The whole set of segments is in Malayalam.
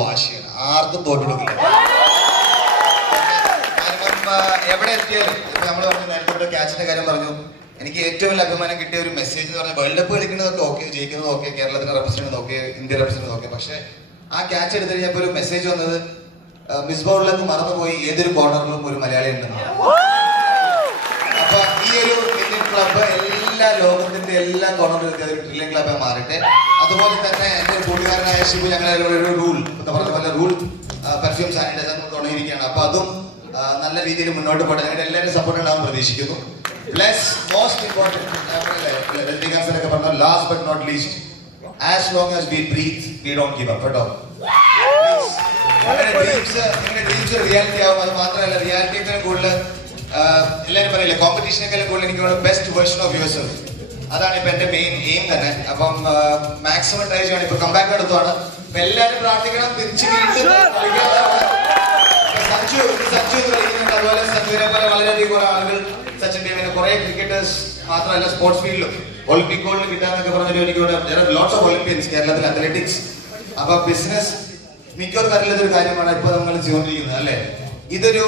വാഷ് ചെയ്യണം, ആർക്കും തോറ്റു കൊടുക്കില്ല. എവിടെ എത്തിയാലും ഇപ്പൊ നമ്മൾ പറഞ്ഞു നേരത്തെ ക്യാച്ചിന്റെ കാര്യം പറഞ്ഞു. എനിക്ക് ഏറ്റവും വലിയ അഭിമാനം കിട്ടിയ ഒരു മെസ്സേജ് എന്ന് പറഞ്ഞാൽ വേൾഡ് കപ്പ് കളിക്കുന്നതൊക്കെ ഓക്കെ, ജയിക്കുന്നതും ഓക്കെ, കേരളത്തിനെ represent okay, India represent okay, പക്ഷെ ആ ക്യാച്ച് എടുത്തു കഴിഞ്ഞപ്പോൾ ഒരു മെസ്സേജ് വന്നത് മിസ് ബൗളിലേക്ക് മറന്നുപോയി ഏതൊരു കോർണറിലും ഒരു മലയാളി ഉണ്ടെന്ന്. അപ്പൊ ഈ ഒരു ഇന്ത്യൻ ക്ലബ്ബ് എല്ലാ ലോകത്തിന്റെ എല്ലാ കോർണറിലും ഒരു ട്രില്യൺ ക്ലബ്ബായി മാറട്ടെ. അതുപോലെ തന്നെ എന്റെ ഒരു കൂട്ടുകാരനായ ശിവു ഞങ്ങളുടെ ഒരു റൂൾ എന്താ പറഞ്ഞ പോലെ റൂൾ പെർഫ്യൂം സാനിറ്റൈസർ തുടങ്ങിയിരിക്കുകയാണ്. അപ്പൊ അതും നല്ല രീതിയിൽ മുന്നോട്ട് പോട്ടെ. ഞങ്ങളുടെ എല്ലാവരും സപ്പോർട്ട് ഉണ്ടാവും പ്രതീക്ഷിക്കുന്നു. പ്ലസ് മോസ്റ്റ് ഇമ്പോർട്ടൻറ്റ് പറഞ്ഞ last but not least, as long as we breathe we don't give up കേട്ടോ. നിങ്ങളുടെ ഡ്രീംസ് റിയാലിറ്റി ആവും. അത് മാത്രമല്ല റിയാലിറ്റിയേക്കാളും കൂടുതൽ എല്ലാവരും പറയില്ലേ കോമ്പറ്റീഷനേക്കാളും കൂടുതൽ എനിക്ക് best version of your self, അതാണ് ഇപ്പൊ എന്റെ മെയിൻ എയിം തന്നെ. അപ്പം മാക്സിമം ട്രൈ ചെയ്യണം. ഇപ്പൊ കമ്പാക്ക് എടുത്തുവാണ്. അപ്പൊ എല്ലാവരും പ്രാർത്ഥിക്കണം തിരിച്ചു സഞ്ജു കളിക്കുന്നുണ്ട്. അതുപോലെ സഞ്ജുവിനെ പോലെ വളരെയധികം കുറെ ആളുകൾ സച്ചിൻ ടീമിന് കുറെ ക്രിക്കറ്റേഴ്സ് മാത്രമല്ല സ്പോർട്സ് ഫീൽഡിലും ഒളിമ്പിക് ഗോൾഡ് കിട്ടാന്നൊക്കെ പറഞ്ഞിട്ട് എനിക്ക് ലോട്ട്സ് ഓഫ് ഒളിമ്പിയൻസ് കേരളത്തിൽ അത്ലറ്റിക്സ്. അപ്പൊ ബിസിനസ് മിക്കവർക്കും അറിയില്ലാത്തൊരു കാര്യമാണ് ഇപ്പൊ നമ്മൾ ചെയ്തുകൊണ്ടിരിക്കുന്നത് അല്ലെ. ഇതൊരു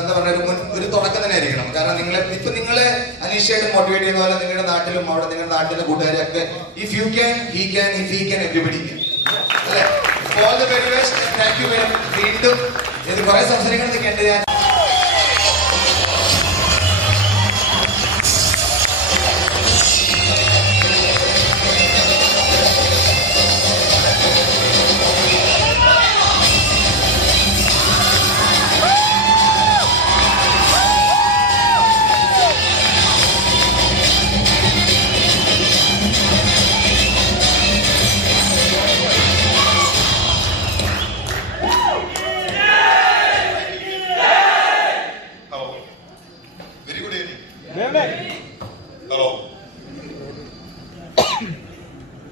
എന്താ പറയുക ഒരു തുടക്കം തന്നെ ആയിരിക്കണം. കാരണം നിങ്ങളെ അനീഷയായിട്ട് മോട്ടിവേറ്റ് ചെയ്യുന്ന പോലെ നിങ്ങളുടെ നാട്ടിലും അവിടെ നിങ്ങളുടെ നാട്ടിലെ കൂട്ടുകാരൊക്കെ if you can he can, if he can everybody can അല്ലെ. All the very best. Thank you very much. വീണ്ടും ഇത് കുറെ സംസാരിക്കണം കേട്ട് ഞാൻ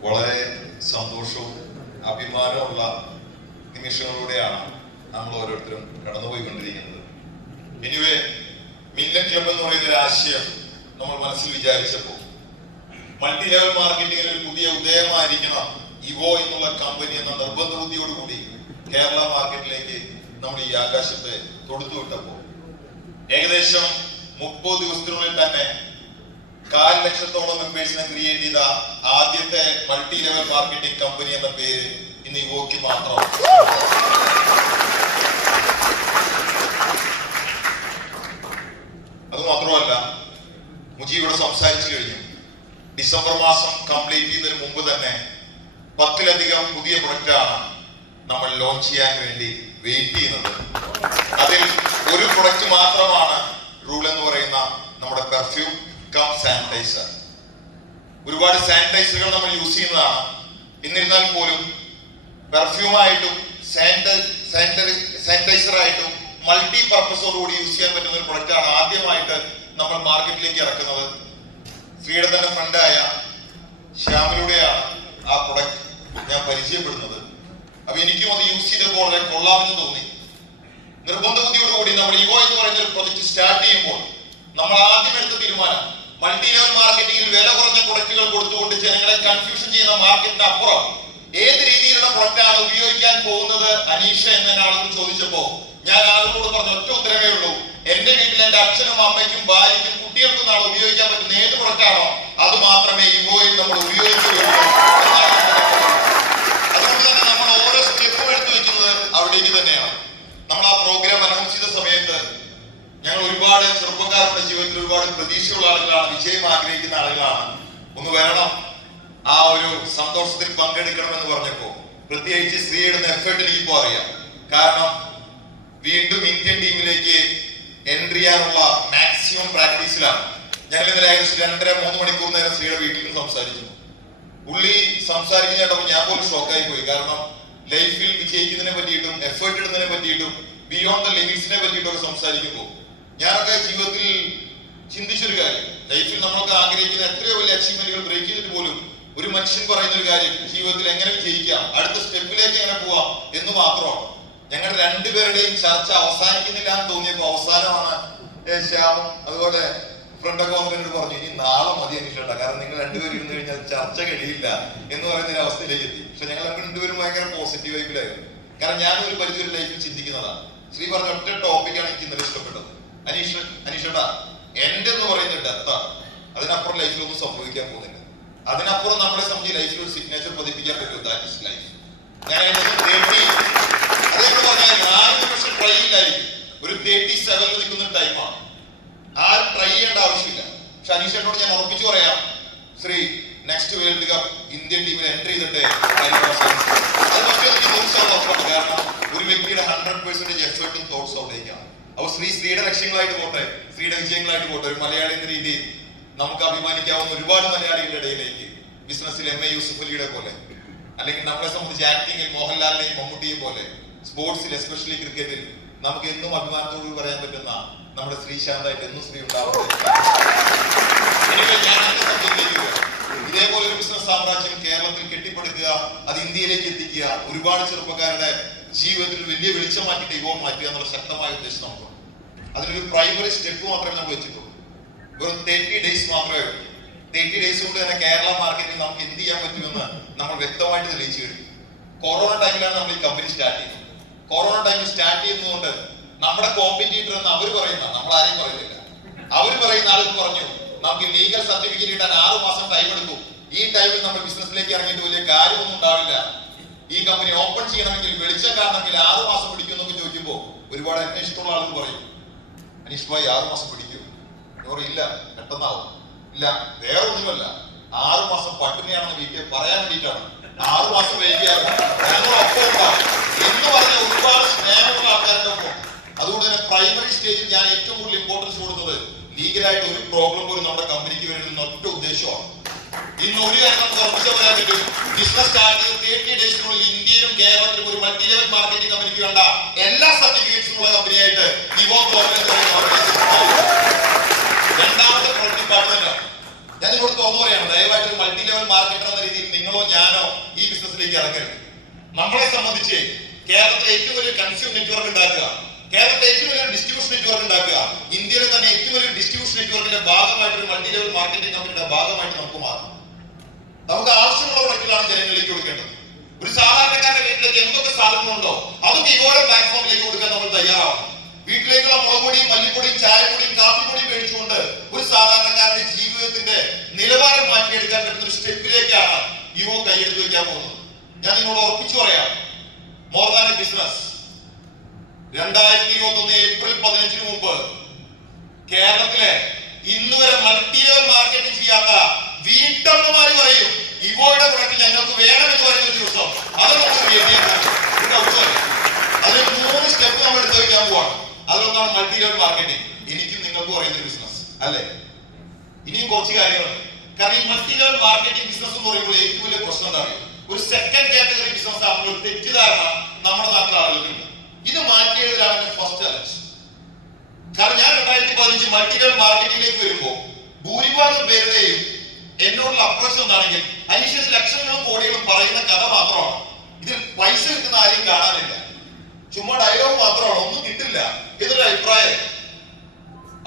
വളരെ സന്തോഷവും അഭിമാനമുള്ള നിമിഷങ്ങളിലൂടെയാണ് നമ്മൾ ഓരോരുത്തരും കടന്നുപോയിക്കൊണ്ടിരിക്കുന്നത്. എനിവേ മില്ലൻ ക്ലബ് എന്ന് പറയുന്ന ഒരു ആശയം നമ്മൾ മനസ്സിൽ വിചാരിച്ചപ്പോൾ മൾട്ടി ലെവൽ മാർക്കറ്റിംഗിൽ ഒരു പുതിയ ഉദയമായിരിക്കണം ഇവോ എന്നുള്ള കമ്പനി എന്ന നിർബന്ധ ബുദ്ധിയോടുകൂടി കേരള മാർക്കറ്റിലേക്ക് നമ്മൾ ഈ ആകാശത്തെ തൊടുത്തുവിട്ടപ്പോൾ ഏകദേശം 30 ദിവസത്തിനുള്ളിൽ തന്നെ 1,00,000 മെമ്പേഴ്സിനെ ക്രിയേറ്റ് ചെയ്ത ആദ്യത്തെ മൾട്ടി ലെവൽ മാർക്കറ്റിംഗ് കമ്പനി എന്ന പേര് ഇന്ന് ഇവോക്ക് മാത്രം. അത് മാത്രമല്ല മുജീബ് ഇവിടെ സംസാരിച്ചു കഴിഞ്ഞു. ഡിസംബർ മാസം കംപ്ലീറ്റ് ചെയ്യുന്നതിന് മുമ്പ് തന്നെ 10-ലധികം പുതിയ പ്രൊഡക്റ്റാണ് നമ്മൾ ലോഞ്ച് ചെയ്യാൻ വേണ്ടി വെയിറ്റ് ചെയ്യുന്നത്. അതിൽ ഒരു പ്രൊഡക്റ്റ് മാത്രമാണ് റൂൾ എന്ന് പറയുന്ന നമ്മുടെ പെർഫ്യൂം കം സാനിറ്റൈസർ. ഒരുപാട് സാനിറ്റൈസറുകൾ നമ്മൾ യൂസ് ചെയ്യുന്നതാണ്. എന്നിരുന്നാൽ പോലും പെർഫ്യൂമായിട്ടും സാനിറ്റൈസറായിട്ടും മൾട്ടി പർപ്പസോടുകൂടി യൂസ് ചെയ്യാൻ പറ്റുന്ന ഒരു പ്രൊഡക്റ്റാണ് ആദ്യമായിട്ട് നമ്മൾ മാർക്കറ്റിലേക്ക് ഇറക്കുന്നത്. ശ്രീയുടെ തന്നെ ഫ്രണ്ടായ ശ്യാമിലൂടെയാണ് ആ പ്രൊഡക്റ്റ് ഞാൻ പരിചയപ്പെടുന്നത്. അപ്പൊ എനിക്കും അത് യൂസ് ചെയ്തപ്പോൾ വളരെ കൊള്ളാമെന്ന് തോന്നി. നിർബന്ധ ബുദ്ധിയോടുകൂടി നമ്മൾ ഇവോ എന്ന് പറയുന്ന ഒരു പ്രൊജക്ട് സ്റ്റാർട്ട് ചെയ്യുമ്പോൾ നമ്മൾ ആദ്യം എടുത്ത തീരുമാനം മൾട്ടി ലെവൽ മാർക്കറ്റിംഗിൽ വില കുറഞ്ഞ പ്രൊഡക്റ്റുകൾ കൊടുത്തുകൊണ്ട് ജനങ്ങളെ കൺഫ്യൂഷൻ ചെയ്യുന്ന മാർക്കറ്റിന് അപ്പുറം ഏത് രീതിയിലുള്ള പ്രൊഡക്റ്റാണ് ഉപയോഗിക്കാൻ പോകുന്നത് അനീഷ എന്നൊരാളെന്ന് ചോദിച്ചപ്പോ ഞാൻ ആളുകളോട് പറഞ്ഞ ഒറ്റ ഉത്തരവേ ഉള്ളൂ, എന്റെ വീട്ടിൽ എന്റെ അച്ഛനും അമ്മയ്ക്കും ഭാര്യയ്ക്കും കുട്ടികൾക്കും നാളെ ഉപയോഗിക്കാൻ പറ്റുന്ന ഏത് പ്രൊഡക്റ്റാണോ അത് മാത്രമേ ഇവോയിൽ നമ്മൾ ഉപയോഗിക്കുകയുള്ളൂ. അതുകൊണ്ട് തന്നെ നമ്മൾ ഓരോ സ്റ്റെപ്പും എടുത്തു വെക്കുന്നത് അവിടേക്ക് തന്നെയാണ്. നമ്മൾ ആ പ്രോഗ്രാം അനൗൺസ് ചെയ്ത സമയത്ത് ഞങ്ങൾ ഒരുപാട് ചെറുപ്പക്കാരുടെ ജീവിതത്തിൽ ഒരുപാട് പ്രതീക്ഷയുള്ള ആളുകളാണ്, വിജയം ആഗ്രഹിക്കുന്ന ആളുകളാണ്. ഒന്ന് വരണം, ആ ഒരു സന്തോഷത്തിൽ പങ്കെടുക്കണമെന്ന് പറഞ്ഞപ്പോ പ്രത്യേകിച്ച് സ്ത്രീയുടെ എഫേർട്ട് എനിക്കിപ്പോ അറിയാം. കാരണം വീണ്ടും ഇന്ത്യൻ ടീമിലേക്ക് എൻട്രി ചെയ്യാനുള്ള മാക്സിമം പ്രാക്ടീസിലാണ്. ഞങ്ങൾ ഇന്നലെ ഏകദേശം 2.5-3 മണിക്കൂർ നേരം സ്ത്രീയുടെ വീട്ടിൽ നിന്ന് സംസാരിച്ചു. പുള്ളി സംസാരിക്കുന്ന കേട്ടപ്പോൾ ഞാൻ പോലും ഷോക്കായി പോയി. കാരണം ലൈഫിൽ വിജയിക്കുന്നതിനെ പറ്റിയിട്ടും എഫേർട്ട് ഇടുന്നതിനെ പറ്റിയിട്ടും ബിയോണ്ട് ദ ലിമിറ്റ്സിനെ പറ്റിയിട്ടൊക്കെ സംസാരിക്കുമ്പോൾ ഞാനൊക്കെ ജീവിതത്തിൽ ചിന്തിച്ചൊരു കാര്യം, ലൈഫിൽ നമ്മളൊക്കെ ആഗ്രഹിക്കുന്ന എത്രയോ വലിയ അച്ചീവ്മെന്റുകൾ ബ്രേക്ക് ചെയ്തിട്ട് പോലും ഒരു മനുഷ്യൻ പറയുന്ന ഒരു കാര്യം ജീവിതത്തിൽ എങ്ങനെ വിജയിക്കാം, അടുത്ത സ്റ്റെപ്പിലേക്ക് എങ്ങനെ പോവാം എന്ന് മാത്രമാണ്. ഞങ്ങളുടെ രണ്ടുപേരുടെയും ചർച്ച അവസാനിക്കുന്നില്ല എന്ന് തോന്നിയപ്പോ അവസാനമാണ് ശ്യാമും അതുപോലെ ഫ്രണ്ടൊക്കെ വന്നിട്ട് പറഞ്ഞു ഇനി നാളെ മതി എനിക്കുണ്ട, കാരണം നിങ്ങൾ രണ്ടുപേരും ഇരുന്ന് കഴിഞ്ഞാൽ ചർച്ച കഴിയില്ല എന്ന് പറയുന്ന ഒരു അവസ്ഥയിലേക്ക് എത്തി. പക്ഷെ ഞങ്ങൾ രണ്ടുപേരും ഭയങ്കര പോസിറ്റീവ് ആയിട്ടായിരുന്നു. കാരണം ഞാനും ഒരു പരിധി ഒരു ലൈഫിൽ ചിന്തിക്കുന്നതാണ്. ശ്രീ പറഞ്ഞ ഒറ്റ ടോപ്പിക്കാണ് എനിക്ക് ഇന്നലെ ഇഷ്ടപ്പെട്ടത്. അനീഷേട്ടാ, എന്റെ എന്ന് പറയുന്നത് ഡെത്താണ്. അതിനപ്പുറം ലൈഫിൽ ഒന്നും സംഭവിക്കാൻ പോകുന്നില്ല. അതിനപ്പുറം നമ്മളെ സംബന്ധിച്ച് ലൈഫിൽ ഒരു സിഗ്നേച്ചർ പതിപ്പിക്കാൻ പറ്റും. That is life. ഞാൻ അതേപോലെ പറഞ്ഞാൽ 4 നിമിഷം ട്രൈ ഇല്ലായിരിക്കും, ഒരു 37 നിൽക്കുന്ന ടൈമാണ്. ആരും ട്രൈ ചെയ്യേണ്ട ആവശ്യമില്ല. പക്ഷെ അനീഷേട്ടനോട് ഞാൻ ഉറപ്പിച്ചു പറയാം, Shri next world cup Indian ടീമിൽ എൻട്രി ചെയ്തിട്ട് അത് പക്ഷേ എനിക്ക് തോട്ട്സ് ഉറപ്പാണ്. കാരണം ഒരു വ്യക്തിയുടെ 100% എഫേർട്ടും തോട്ട്സ് അവിടേക്കാണ്. അപ്പൊ ശ്രീയുടെ ലക്ഷ്യങ്ങളായിട്ട് പോട്ടെ, ശ്രീയുടെ വിജയങ്ങളായിട്ട് പോട്ടെ. ഒരു മലയാളി എന്ന രീതിയിൽ നമുക്ക് അഭിമാനിക്കാവുന്ന ഒരുപാട് മലയാളികളുടെ ഇടയിലേക്ക് ബിസിനസ്സിൽ MA യൂസുഫ് അലിയുടെ പോലെ, അല്ലെങ്കിൽ നമ്മളെ സംബന്ധിച്ച് ആക്ടിങ്ങിൽ മോഹൻലാലിനെയും മമ്മൂട്ടിയും പോലെ, സ്പോർട്സിൽ എസ്പെഷ്യലി ക്രിക്കറ്റിൽ നമുക്ക് എന്നും അഭിമാനത്തോട് പറയാൻ പറ്റുന്ന നമ്മുടെ ശ്രീശാന്തായിട്ട് എന്നും ശ്രീ ഉണ്ടാവുന്നത്. ഞാൻ എന്റെ സബ്ജക്റ്റിലേക്ക് ഇതേപോലെ ഒരു ബിസിനസ് സാമ്രാജ്യം കേരളത്തിൽ കെട്ടിപ്പടുക്കുക, അത് ഇന്ത്യയിലേക്ക് എത്തിക്കുക, ഒരുപാട് ചെറുപ്പക്കാരുടെ ജീവിതത്തിൽ വലിയ വെളിച്ചമാക്കിയിട്ട് യുവം മാറ്റുക എന്നുള്ള ശക്തമായ ഉദ്ദേശം നമുക്കുണ്ട്. അതിനൊരു പ്രൈമറി സ്റ്റെപ്പ് മാത്രമേ നമ്മൾ വെച്ചിട്ടുള്ളൂ. വെറും 30 ഡേയ്സ് മാത്രമേ ഉള്ളൂ. 30 ഡേയ്സ് കൊണ്ട് തന്നെ കേരള മാർക്കറ്റിൽ നമുക്ക് എന്ത് ചെയ്യാൻ പറ്റുമെന്ന് നമ്മൾ വ്യക്തമായിട്ട് തെളിയിച്ചു കഴിഞ്ഞു. കൊറോണ ടൈമിലാണ് നമ്മൾ ഈ കമ്പനി സ്റ്റാർട്ട് ചെയ്യുന്നത്. കൊറോണ ടൈമിൽ സ്റ്റാർട്ട് ചെയ്യുന്നതുകൊണ്ട് നമ്മുടെ കോമ്പറ്റീറ്റർ എന്ന് അവർ പറയുന്ന, നമ്മൾ ആരെയും പറയുന്നില്ല, അവർ പറയുന്ന ആൾക്ക് പറഞ്ഞു നമുക്ക് ലീഗൽ സർട്ടിഫിക്കറ്റ് കിട്ടാൻ 6 മാസം ടൈം എടുക്കും. ഈ ടൈമിൽ നമ്മൾ ബിസിനസ്സിലേക്ക് ഇറങ്ങിയിട്ട് വലിയ കാര്യമൊന്നും ഉണ്ടാവില്ല. ഈ കമ്പനി ഓപ്പൺ ചെയ്യണമെങ്കിൽ വെളിച്ചം കാണണമെങ്കിൽ 6 മാസം പിടിക്കും എന്നൊക്കെ ചോദിക്കുമ്പോൾ ഒരുപാട് എന്നെ ഇഷ്ടമുള്ള ആളുകൾ പറയും, അനീഷ് ഭായി 6 മാസം പിടിക്കും. ഇല്ല, പെട്ടെന്നാവും. ഇല്ല, വേറെ ഒന്നുമല്ല, 6 മാസം പട്ടിണിയാണെന്ന് വീട്ടിൽ പറയാൻ വേണ്ടിയിട്ടാണ് 6 മാസം വൈകിയാണ് ഞങ്ങൾ ഒപ്പം ഉണ്ടാവും എന്ന് പറഞ്ഞ ഒരുപാട് സ്നേഹമുള്ള ആൾക്കാരുടെ ഒപ്പം. അതുകൊണ്ട് തന്നെ പ്രൈമറി സ്റ്റേജിൽ ഞാൻ ഏറ്റവും കൂടുതൽ ഇമ്പോർട്ടൻസ് കൊടുത്തത് ലീഗലായിട്ട് ഒരു പ്രോബ്ലം പോലും നമ്മുടെ കമ്പനിക്ക് വരുന്ന ഒറ്റ ഉദ്ദേശമാണ്. ഇന്ന് ഒരു കാര്യം നമുക്ക് ഉറപ്പിച്ചു പറയാൻ പറ്റും, ബിസിനസ് സ്റ്റാർട്ട് ചെയ്ത് 30 ഡേയ്സിനുള്ളിൽ ഇന്ത്യയിലും കേരളത്തിലും ഒരു മൾട്ടി ലെവൽ മാർക്കറ്റിംഗ് കമ്പനിക്ക് വേണ്ട എല്ലാ സർട്ടിഫിക്കറ്റ്സും ഉള്ള കമ്പനിയായിട്ട് രണ്ടാമത്തെ ഡിപ്പാർട്ട്മെന്റ് ഞാൻ നിങ്ങളോട് തുറന്നു പറയാണ്, ദയവായിട്ട് ഒരു മൾട്ടി ലെവൽ മാർക്കറ്റർ എന്ന രീതിയിൽ നിങ്ങളോ ഞാനോ ഈ ബിസിനസ്സിലേക്ക് ഇറങ്ങരുത്. നമ്മളെ സംബന്ധിച്ച് കേരളത്തിലെ ഏറ്റവും വലിയ കൺസ്യൂമർ നെറ്റ്വർക്ക് ഉണ്ടാക്കുക, കേരളത്തിലെ ഏറ്റവും വലിയ ഡിസ്ട്രിബ്യൂഷൻ നെറ്റ്വർക്ക് ഉണ്ടാക്കുക, ഇന്ത്യയിലെ തന്നെ ഏറ്റവും വലിയ ഡിസ്ട്രിബ്യൂഷൻ നെറ്റ്വർക്കിന്റെ ഭാഗമായിട്ട് ഒരു മൾട്ടി ലെവൽ മാർക്കറ്റിംഗ് കമ്പനിയുടെ ഭാഗമായിട്ട് നമുക്ക് മാറും. നമുക്ക് ആവശ്യമുള്ള പ്രൊഡക്റ്റുകളാണ് ജനങ്ങളിലേക്ക് കൊടുക്കേണ്ടത്. ഒരു സാധാരണക്കാരുടെ വീട്ടിലേക്ക് എന്തൊക്കെ സാധനങ്ങളുണ്ടോ അതൊക്കെ ഇവരുടെ പ്ലാറ്റ്ഫോമിലേക്ക് കൊടുക്കാൻ നമ്മൾ തയ്യാറാവണം. വീട്ടിലേക്കുള്ള മുളകുപൊടിയും മല്ലിപ്പൊടിയും ചായപ്പൊടിയും കാപ്പിപ്പൊടിയും മേടിച്ചുകൊണ്ട് ഒരു സാധാരണക്കാരന്റെ ജീവിതത്തിന്റെ നിലവാരം മാറ്റിയെടുക്കാൻ പറ്റുന്ന ഒരു സ്റ്റെപ്പിലേക്കാണ് യുവ കൈയെടുത്ത് വയ്ക്കാൻ പോകുന്നത്. ഞാൻ നിങ്ങളോട് ഉറപ്പിച്ചു പറയാം, more than A business 2021 April 15 മുമ്പ് കേരളത്തിലെ ഇന്ന് വരെ മൾട്ടി ലെവൽ മാർക്കറ്റിംഗ് ചെയ്യാത്ത വീട്ടമ്മമാര് പറയും ഇവോയുടെ പ്രൊഡക്റ്റ് ഞങ്ങൾക്ക് വേണമെന്ന് പറയുന്ന ഒരു ദിവസം അത് അതിന് 3 സ്റ്റെപ്പ് നമ്മൾ എടുത്തു വയ്ക്കാൻ പോവാണ്. അതിലൊന്നാണ് മൾട്ടി ലെവൽ മാർക്കറ്റിംഗ്. എനിക്കും നിങ്ങൾക്ക് പറയുന്ന ബിസിനസ് അല്ലേ? ഇനിയും കുറച്ച് കാര്യങ്ങളുണ്ട്. കാരണം ഈ മൾട്ടി ലെവൽ മാർക്കറ്റിംഗ് ബിസിനസ് എന്ന് പറയുമ്പോൾ ഏറ്റവും വലിയ പ്രശ്നം എന്താ പറയുക, ഒരു സെക്കൻഡ് കാറ്റഗറി ബിസിനസ് ആകുമ്പോൾ ഒരു തെറ്റിദ്ധാരണ നമ്മുടെ നാട്ടിലെ ആളുകൾക്കുണ്ട്. ഇത് മാറ്റിയെഴുതലാണ് ഫസ്റ്റ് ചലഞ്ച്. കാരണം ഞാൻ 2015 മൾട്ടി ലെവൽ മാർക്കറ്റിംഗിലേക്ക് വരുമ്പോൾ ഭൂരിഭാഗം പേരുടെയും എന്നോടുള്ള അപ്രോച്ച് എന്താണെങ്കിൽ അനീഷ് ലക്ഷങ്ങളും കോടികളും പറയുന്ന കഥ മാത്രമാണ്, ഇതിൽ പൈസ കിട്ടുന്ന ആരെയും കാണാനില്ല, ചുമ്മാ ഡയലോഗ് മാത്രമാണ്, ഒന്നും കിട്ടില്ല എന്നൊരു അഭിപ്രായം.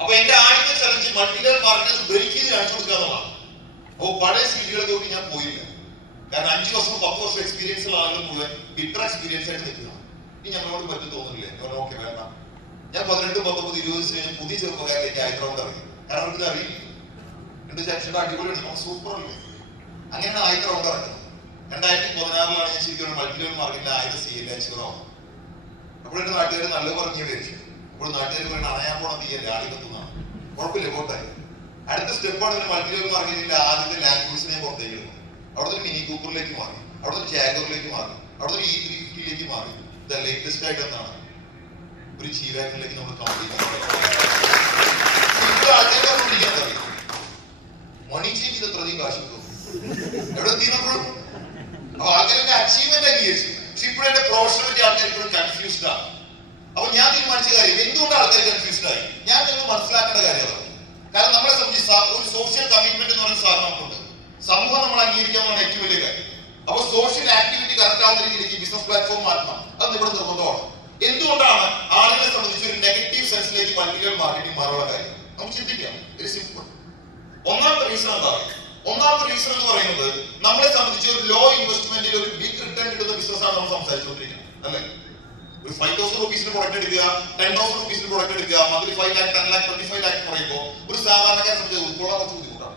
അപ്പൊ എന്റെ ആദ്യത്തെ challenge multi level marketing break ചെയ്ത് കാണിച്ചു കൊടുക്കുക എന്നുള്ളതാണ്. അപ്പൊ പഴയ സീറ്റുകളെ നോക്കി ഞാൻ പോയില്ല. കാരണം 5 വർഷം 10 വർഷം എക്സ്പീരിയൻസ് ഉള്ള ആളുകൾ മുഴുവൻ ബിറ്റർ എക്സ്പീരിയൻസ് ആയിട്ട് നിൽക്കുക. ഇനി ഞങ്ങളോട് പറ്റും തോന്നുന്നില്ലേ? ഓക്കെ വേണ്ട. ഞാൻ 18, 19, 20 കഴിഞ്ഞ് പുതിയ ചെറുപ്പക്കാരിലേക്ക് ഹൈദരാബാദ് ഇറങ്ങി. കാരണം അവർക്ക് അറിയില്ല. എന്റെ ചേച്ചിയുടെ അടിപൊളിയാണ്, സൂപ്പർ അല്ലേ? അങ്ങനെയാണ് ഹൈദരാബാദ് ഇറങ്ങുന്നത്. 2016 ഞാൻ ശരിക്കും മൾട്ടി ലെവൽ മാർക്കറ്റിലെ ആദ്യത്തെ CL അച്ചീവറാണ്. അപ്പോൾ എന്റെ നാട്ടുകാർ നല്ല പറഞ്ഞു വിചാരിച്ചു. അപ്പോൾ നാട്ടുകാർ പറയുന്നത് അണയാൻ പോണ തീയല്ലേ, ആളി കത്തുന്നതാണ്. കുഴപ്പമില്ല, പോട്ടായി. അടുത്ത സ്റ്റെപ്പാണ് ഒരു മൾട്ടി ലെവൽ മാർക്കറ്റിലെ ആദ്യത്തെ ലാൻഡ് ക്രൂസിനെ പുറത്തേക്ക് ഇടുന്നത്. അവിടുത്തെ മിനി കൂപ്പറിലേക്ക് മാറി, അവിടുത്തെ ജാഗറിലേക്ക് മാറി, അവിടുത്തെ E350ലേക്ക് മാറി. ഇത് ലേറ്റസ്റ്റ് ആയിട്ട് എന്താണ് ഒരു G-Wagonലേക്ക് നമ്മൾ കംപ്ലീറ്റ് മണി ചേഞ്ച് ഇത് പ്രതി കാശ് എവിടെ എത്തിയപ്പോഴും അപ്പൊ ആൾക്കാരുടെ അച്ചീവ്മെന്റ് അംഗീകരിച്ചു. പക്ഷെ ഇപ്പോഴും എന്റെ പ്രൊഫഷണലിറ്റി ആൾക്കാർ ഇപ്പോഴും കൺഫ്യൂസ്ഡ് ആണ്. അപ്പൊ ഞാൻ തീരുമാനിച്ച കാര്യം, എന്തുകൊണ്ട് ആൾക്കാർ കൺഫ്യൂസ്ഡ് ആയി, ഞാൻ നിങ്ങൾ മനസ്സിലാക്കേണ്ട കാര്യമാണ്. കാരണം നമ്മളെ സംബന്ധിച്ച് ഒരു സോഷ്യൽ കമ്മിറ്റ്മെന്റ് എന്ന് പറയുന്ന സാധനം നമുക്കുണ്ട്. സമൂഹം നമ്മൾ അംഗീകരിക്കാവുന്നതാണ് ഏറ്റവും വലിയ കാര്യം. അപ്പൊ സോഷ്യൽ ആക്ടിവിറ്റി കറക്റ്റ് ആവുന്ന രീതിയിലേക്ക് ബിസിനസ് പ്ലാറ്റ്ഫോം മാറ്റണം, അത് ഇവിടെ നിർബന്ധമാണ്. എന്തുകൊണ്ടാണ് ആളുകളെ സംബന്ധിച്ച് ഒരു നെഗറ്റീവ് സെൻസിലേക്ക് മൾട്ടി ലെവൽ മാർക്കറ്റിംഗ് മാറുള്ള കാര്യം നമുക്ക് ചിന്തിക്കാം. Very simple. ഒന്നാമത്തെ റീസൺ എന്താ? ഒന്നാമത്തെ റീസൺ എന്ന് പറയുന്നത് നമ്മളെ സംബന്ധിച്ച് ഒരു ലോ ഇൻവെസ്റ്റ്മെന്റിൽ ഒരു ബിഗ് റിട്ടേൺ കിട്ടുന്ന ബിസിനസ് ആണ് നമ്മൾ സംസാരിച്ചുകൊണ്ടിരിക്കുന്നത്. അല്ലേ? ഒരു 5,000 rupees പ്രൊഡക്റ്റ് എടുക്കുക, 10,000 rupees പ്രൊഡക്റ്റ് എടുക്കുക, മന്ത്ലി 5 lakh, 10 lakh, 25 lakh പറയുമ്പോൾ ഒരു സാധാരണക്കാരെ സംബന്ധിച്ച് ഉൾക്കൊള്ളാൻ കുറച്ച് ബുദ്ധിമുട്ടാണ്.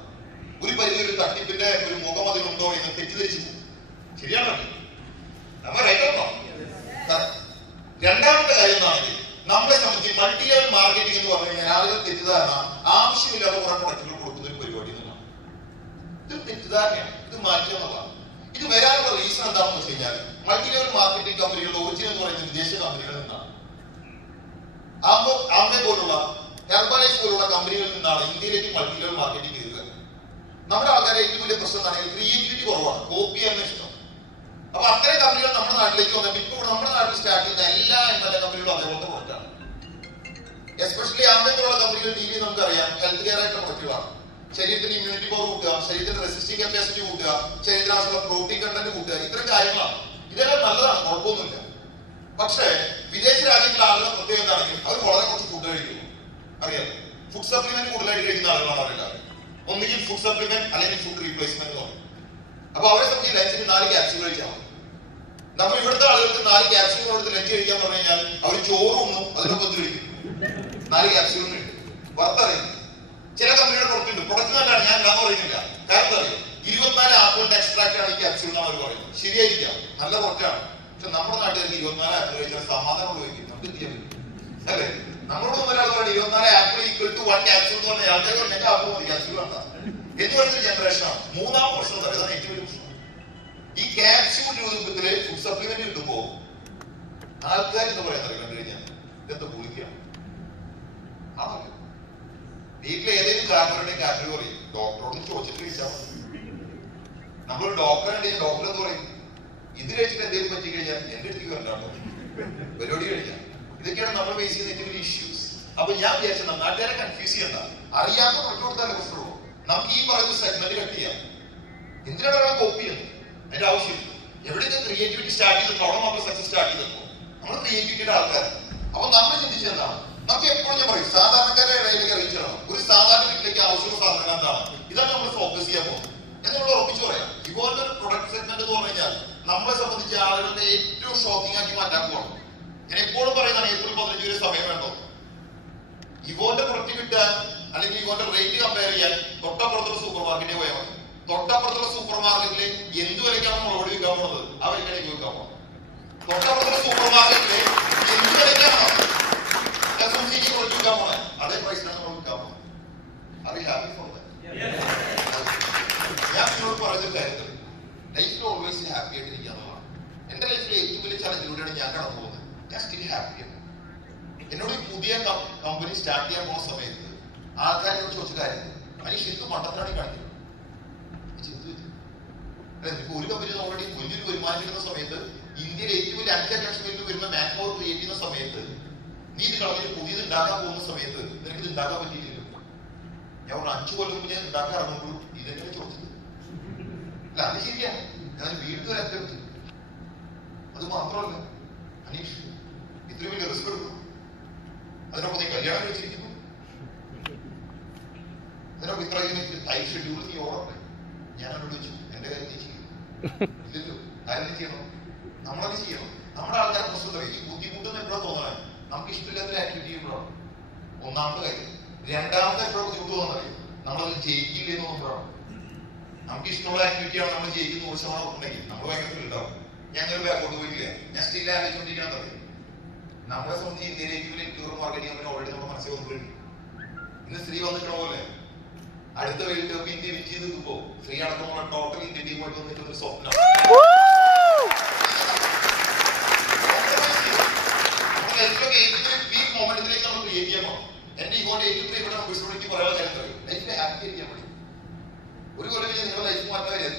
ഒരു പരിധി ഒരു തട്ടിപ്പിന്റെ ഒരു മുഖം അതിലുണ്ടോ എന്ന് തെറ്റിദ്ധരിച്ചു പോകും. ശരിയാണോ? നമ്മൾ റൈറ്റാണോ? രണ്ടാമത്തെ കാര്യം എന്താണെങ്കിൽ നമ്മളെ സംബന്ധിച്ച് മൾട്ടി ലെവൽ മാർക്കറ്റിംഗ് എന്ന് പറഞ്ഞു കഴിഞ്ഞാൽ ആളുകൾ തെറ്റിദ്ധാരണ ആവശ്യമില്ലാതെ കുറെ പ്രൊഡക്റ്റുകൾ കൊടുക്കുന്ന ഒരു പരിപാടി എന്നുള്ളതാണ്. ഇതൊരു തെറ്റിദ്ധാരണയാണ്. ഇത് മാറ്റുക എന്നുള്ളതാണ്. ഇത് വരാനുള്ള റീസൺ എന്താണെന്ന് വെച്ച് കഴിഞ്ഞാൽ മൾട്ടി ലെവൽ മാർക്കറ്റിംഗ് കമ്പനികളുടെ ഒറിജിനൽ എന്ന് പറയുന്നത് വിദേശ കമ്പനികളിൽ നിന്നാണ്. ആംബെ പോലുള്ള ഹെർബലൈസ് പോലുള്ള കമ്പനികളിൽ നിന്നാണ് ഇന്ത്യയിലേക്ക് മൾട്ടി ലെവൽ മാർക്കറ്റിംഗ് ചെയ്തത്. നമ്മുടെ ആൾക്കാരെ ഏറ്റവും വലിയ പ്രശ്നം എന്താണെങ്കിൽ ക്രിയേറ്റിവിറ്റി കുറവാണ്, കോപ്പി ചെയ്യുന്ന ഇഷ്ടം. അപ്പൊ അത്തരം കമ്പനികൾ നമ്മുടെ നാട്ടിലേക്ക് വന്നപ്പോൾ ഇപ്പോൾ നമ്മുടെ നാട്ടിൽ സ്റ്റാർട്ട് ചെയ്യുന്ന എല്ലാ എംഎൽഎ കമ്പനികളും അതേപോലത്തെ പ്രൊഡക്റ്റാണ്. എസ്പെഷ്യലി ആംബെ പോലുള്ള കമ്പനികൾ ഡീൽ ചെയ്ത് നമുക്കറിയാം ഹെൽത്ത് കെയർ ആയിട്ടുള്ള പ്രൊഡക്റ്റുകളാണ്. ശരീരത്തിന് ഇമ്മ്യൂണിറ്റി പവർ കൂട്ടുക, ശരീരത്തിന് റെസിസ്റ്റിംഗ് കപ്പാസിറ്റി കൂട്ടുക, ശരീരത്തിന് ആവശ്യമുള്ള പ്രോട്ടീൻ കണ്ടന്റ് കൂട്ടുക, ഇത്തരം കാര്യങ്ങളാണ്. ഇതെല്ലാം നല്ലതാണ്, കുഴപ്പമൊന്നുമില്ല. പക്ഷേ വിദേശ രാജ്യങ്ങളിലെ ആളുകൾ പ്രത്യേകം എന്താണെങ്കിൽ അവർ വളരെ കുറച്ച് ഫുഡ് കഴിക്കുന്നു. അറിയാം, ഫുഡ് സപ്ലിമെന്റ് കൂടുതലായിട്ട് കഴിക്കുന്ന ആളുകളാണ് അവരെല്ലാവരും. ഒന്നുകിൽ ഫുഡ് സപ്ലിമെന്റ് അല്ലെങ്കിൽ ഫുഡ് റീപ്ലേസ്മെന്റ് എന്ന് പറയും. അപ്പൊ അവരെ സംബന്ധിച്ച് ലഞ്ചിന് 4 ക്യാപ്സ്യൂൾ കഴിച്ചാൽ മതി. നമ്മൾ ഇവിടുത്തെ ആളുകൾക്ക് 4 ക്യാപ്സ്യൂൾ എടുത്ത് ലഞ്ച് കഴിക്കാൻ പറഞ്ഞു കഴിഞ്ഞാൽ അവർ ചോറും ഒന്നും അതിനൊപ്പം കഴിക്കും. 4 ക്യാപ്സ്യൂളിന് വറുത്തറിയുന്നു. ചില കമ്പനിയുടെ പ്രൊഡക്റ്റ് പ്രൊഡക്റ്റ് നല്ലതാണ്, ഞാൻ എന്താന്ന് പറയുന്നില്ല. കാരണം എന്താ അറിയാം, 24 ആപ്പിളിന്റെ എക്സ്ട്രാക്ട് ആണ് ഈ ക്യാപ്സ്യൂൾ എന്നാണ് അവർ പറയുന്നത്. ശരിയായിരിക്കാം, നല്ല പ്രൊഡക്റ്റാണ്. പക്ഷെ നമ്മുടെ നാട്ടുകാർക്ക് 24 ആപ്പിൾ കഴിച്ചാൽ സമാധാനം ഉപയോഗിക്കും. നമുക്ക് ചെയ്യാൻ പറ്റും അല്ലേ? നമ്മളോട് ഒരാൾ പറയുന്നത് 24 ആപ്പിൾ ഈക്വൽ ടു 1 ക്യാപ്സ്യൂൾ എന്ന് പറഞ്ഞാൽ ആൾക്കാർ ഞങ്ങൾക്ക് ആപ്പിൾ മതി, ക്യാപ്സ്യൂൾ വേണ്ട എന്ന് പറയുന്ന ജനറേഷനാണ്. മൂന്നാം പ്രശ്നം ഇതാണ് ഏറ്റവും വലിയ പ്രശ്നം. ഈ ക്യാപ്സ്യൂൾ രൂപത്തില് ഫുഡ് സപ്ലിമെന്റ് കിട്ടുമ്പോ ആൾക്കാർ എന്താ പറയുന്നത് കണ്ടു കഴിഞ്ഞാൽ ഇതെന്താ കുളിക്കാം. അതല്ല, വീട്ടിലെ ഏതെങ്കിലും കാറ്റഗറി പറയും ഡോക്ടറോട് ചോദിച്ചിട്ട് കഴിച്ചാൽ മതി. നമ്മൾ ഡോക്ടറെ ഉണ്ടെങ്കിൽ ഡോക്ടർ എന്ന് പറയും ഇത് കഴിച്ചിട്ട് എന്തെങ്കിലും പറ്റി കഴിഞ്ഞാൽ എന്റെ അടുത്തേക്ക് വരണ്ടാട്ടോ, പരിപാടി കഴിക്കാം. ഇതൊക്കെയാണ് നമ്മൾ ഫേസ് ചെയ്യുന്ന ഏറ്റവും വലിയ ഇഷ്യൂസ്. അപ്പൊ ഞാൻ വിചാരിച്ചത് നാട്ടുകാരെ കൺഫ്യൂസ് ചെയ്യണ്ട, അറിയാത്ത പറഞ്ഞു കൊടുത്താലേ പ്രശ്നമുള്ളൂ. നമുക്ക് ഈ പറയുന്ന സെഗ്മെന്റ് കട്ട് ചെയ്യാം. എന്തിനാണ് ഒരാൾ കോപ്പി ചെയ്യുന്നത്? അതിന്റെ ആവശ്യമില്ല. എവിടെയൊക്കെ ക്രിയേറ്റിവിറ്റി സ്റ്റാർട്ട് ചെയ്തപ്പോ അവിടെ മാത്രം സക്സസ് സ്റ്റാർട്ട് ചെയ്തപ്പോ നമ്മൾ ക്രിയേറ്റിവിറ്റിയുടെ ആൾക്കാർ. അപ്പൊ നമ്മൾ ചിന്തിച്ചത് എന്താണ്? നമുക്ക് എപ്പോഴും ഞാൻ പറയും സാധാരണക്കാരുടെ ഇടയിലേക്ക് റീച്ച് ചെയ്യണം. ഒരു സാധാരണ വീട്ടിലേക്ക് ആവശ്യമുള്ള സാധനങ്ങൾ എന്താണ്? ഇതാണ് നമ്മൾ ഫോക്കസ് ചെയ്യാൻ പോകുന്നത് എന്നുള്ള ഉറപ്പിച്ചു പറയാം. ഇതുപോലത്തെ ഒരു പ്രൊഡക്റ്റ് സെഗ്മെന്റ് എന്ന് പറഞ്ഞു കഴിഞ്ഞാൽ നമ്മളെ സംബന്ധിച്ച് ആളുകളുടെ ഏറ്റവും ഷോക്കിംഗ് ആക്കി മാറ്റാൻ പോകണം. ഞാൻ എപ്പോഴും പറയുന്നതാണ് ഏപ്രിൽ 15 വരെ സമയം വേണ്ടോ. ഇവോന്റെ പ്രൊഡക്റ്റ് കിട്ടാൻ അല്ലെങ്കിൽ ഇവോന്റെ റേറ്റ് കമ്പയർ ചെയ്യാൻ തൊട്ടപ്പുറത്തുള്ള സൂപ്പർ മാർക്കറ്റിൽ പോയാൽ മതി. തൊട്ടപ്പുറത്തുള്ള സൂപ്പർ മാർക്കറ്റിൽ എന്ത് വിലക്കാണ് നമ്മൾ ഓടി വിൽക്കാൻ പോകുന്നത് ആ വിലക്കാണെങ്കിൽ വിൽക്കാൻ പോകണം. തൊട്ടപ്പുറത്തുള്ള സൂപ്പർ മാർക്കറ്റിൽ എന്ത് വിലക്കാണോ എസ്എംസിക്ക് വിൽക്കാൻ പോണേ അതേ പ്രൈസിലാണ് നമ്മൾ വിൽക്കാൻ പോകുന്നത്. അത് ഹാപ്പി ഫോർ ഞാൻ നിങ്ങളോട് പറഞ്ഞൊരു കാര്യത്തിൽ ലൈഫിൽ ഓൾവേസ് ഹാപ്പി ആയിട്ടിരിക്കുക എന്നുള്ളതാണ്. എന്റെ ലൈഫിലെ ഏറ്റവും വലിയ ചലഞ്ചിലൂടെയാണ് ഞാൻ കടന്നു പോകുന്നത്. ഞാൻ സ്റ്റിൽ ഹാപ്പിയാണ്. എന്നോട് ഈ പുതിയ കമ്പനി സ്റ്റാർട്ട് ചെയ്യാൻ പോകുന്ന സമയത്ത് ആൾക്കാരോട് ചോദിച്ച കാര്യം മനുഷ്യ എന്ത് മണ്ടത്തിലാണ് കാണിക്കുന്നത്. ഒരു കമ്പനി ഓൾറെഡി വലിയൊരു വരുമാനം കിട്ടുന്ന സമയത്ത് ഇന്ത്യയിലെ ഏറ്റവും വലിയ 5 ലക്ഷം വരുന്ന മാൻ പവർ ക്രിയേറ്റ് ചെയ്യുന്ന സമയത്ത് നീ ഇത് കളഞ്ഞിട്ട് പുതിയത് ഉണ്ടാക്കാൻ പോകുന്ന സമയത്ത് നിനക്ക് ഇത് ഉണ്ടാക്കാൻ പറ്റിയിട്ടില്ല. ഞാൻ ഒരു 5 കൊല്ലം മുമ്പ് ഞാൻ ഉണ്ടാക്കാൻ ഇറങ്ങുമ്പോഴും ഇതെങ്ങനെ ചോദിച്ചത് അല്ല, അത് ശരിയാണ്. ഞാൻ വീട്ടിൽ ഒരു അറ്റത്ത് അത് മാത്രമല്ല അനീഷ് ഇത്രയും വലിയ റിസ്ക് എടുക്കും. അതിനൊപ്പം നീ കല്യാണം കഴിച്ചിരിക്കുന്നു, അതിനൊപ്പം ഇത്ര ടൈം ഷെഡ്യൂൾ നീ ഓടട്ടെ. ഞാൻ എന്നോട് ചോദിച്ചു എന്റെ കാര്യം നീ ചെയ്യും ഇല്ലല്ലോ, കാര്യം ചെയ്യണം, നമ്മളത് ചെയ്യണം. നമ്മുടെ ആൾക്കാരെ പ്രശ്നം പറയും ഈ ബുദ്ധിമുട്ടെന്ന് എപ്പോഴാണ് തോന്നണേ നമുക്ക് ഇഷ്ടമില്ലാത്തൊരു ആക്ടിവിറ്റി ചെയ്യുമ്പോഴാണ് ഒന്നാമത്തെ കാര്യം. രണ്ടാമത്തെ എപ്പോഴും ബുദ്ധിമുട്ട് തോന്നറിയും നമ്മളത് ജയിക്കില്ല എന്ന് തോന്നുമ്പോഴാണ്. നമുക്ക് ഇഷ്ടമുള്ള ആക്ടിവിറ്റിയാണ് നമ്മൾ ജയിക്കുന്ന 100% ഉണ്ടെങ്കിൽ നമ്മൾ ഭയങ്കര ഉണ്ടാവും. ഞങ്ങൾ ബാക്കോട്ട് പോയിട്ടില്ല, ഞാൻ സ്റ്റിൽ ആലോചിച്ചുകൊണ്ടിരിക്കണം പറയും. നമ്മളെ സംബന്ധിച്ച് ഇന്ത്യയിലേക്ക് ടൂർ മാർക്കറ്റിംഗ് കമ്പനി ഓൾറെഡി നമ്മുടെ മനസ്സിൽ വന്നിട്ടുണ്ട്. ഇന്ന് സ്ത്രീ വന്നിട്ടുള്ള പോലെ അടുത്ത വേൾഡ് കപ്പ് ഇന്ത്യ വിൻ ചെയ്ത് നിൽക്കുമ്പോ സ്ത്രീ അടക്കമുള്ള ടോട്ടൽ ഇന്ത്യൻ ടീമായിട്ട് വന്നിട്ടുള്ള ഒരു സ്വപ്നം. പീക്ക് മൊമെന്റിലേക്ക് നമ്മൾ ക്രിയേറ്റ് ചെയ്യാൻ പോകണം. എന്റെ ഇങ്ങോട്ട് ഏറ്റവും പ്രിയപ്പെട്ട ബിസിനസ് പറയാനുള്ള കാര്യം പറയും ലൈഫിലെ ഹാപ്പി ആയിരിക്കാൻ പറ്റും. ഒരു കൊല്ലം നിങ്ങളുടെ ലൈഫ് മാറ്റാൻ ഞാൻ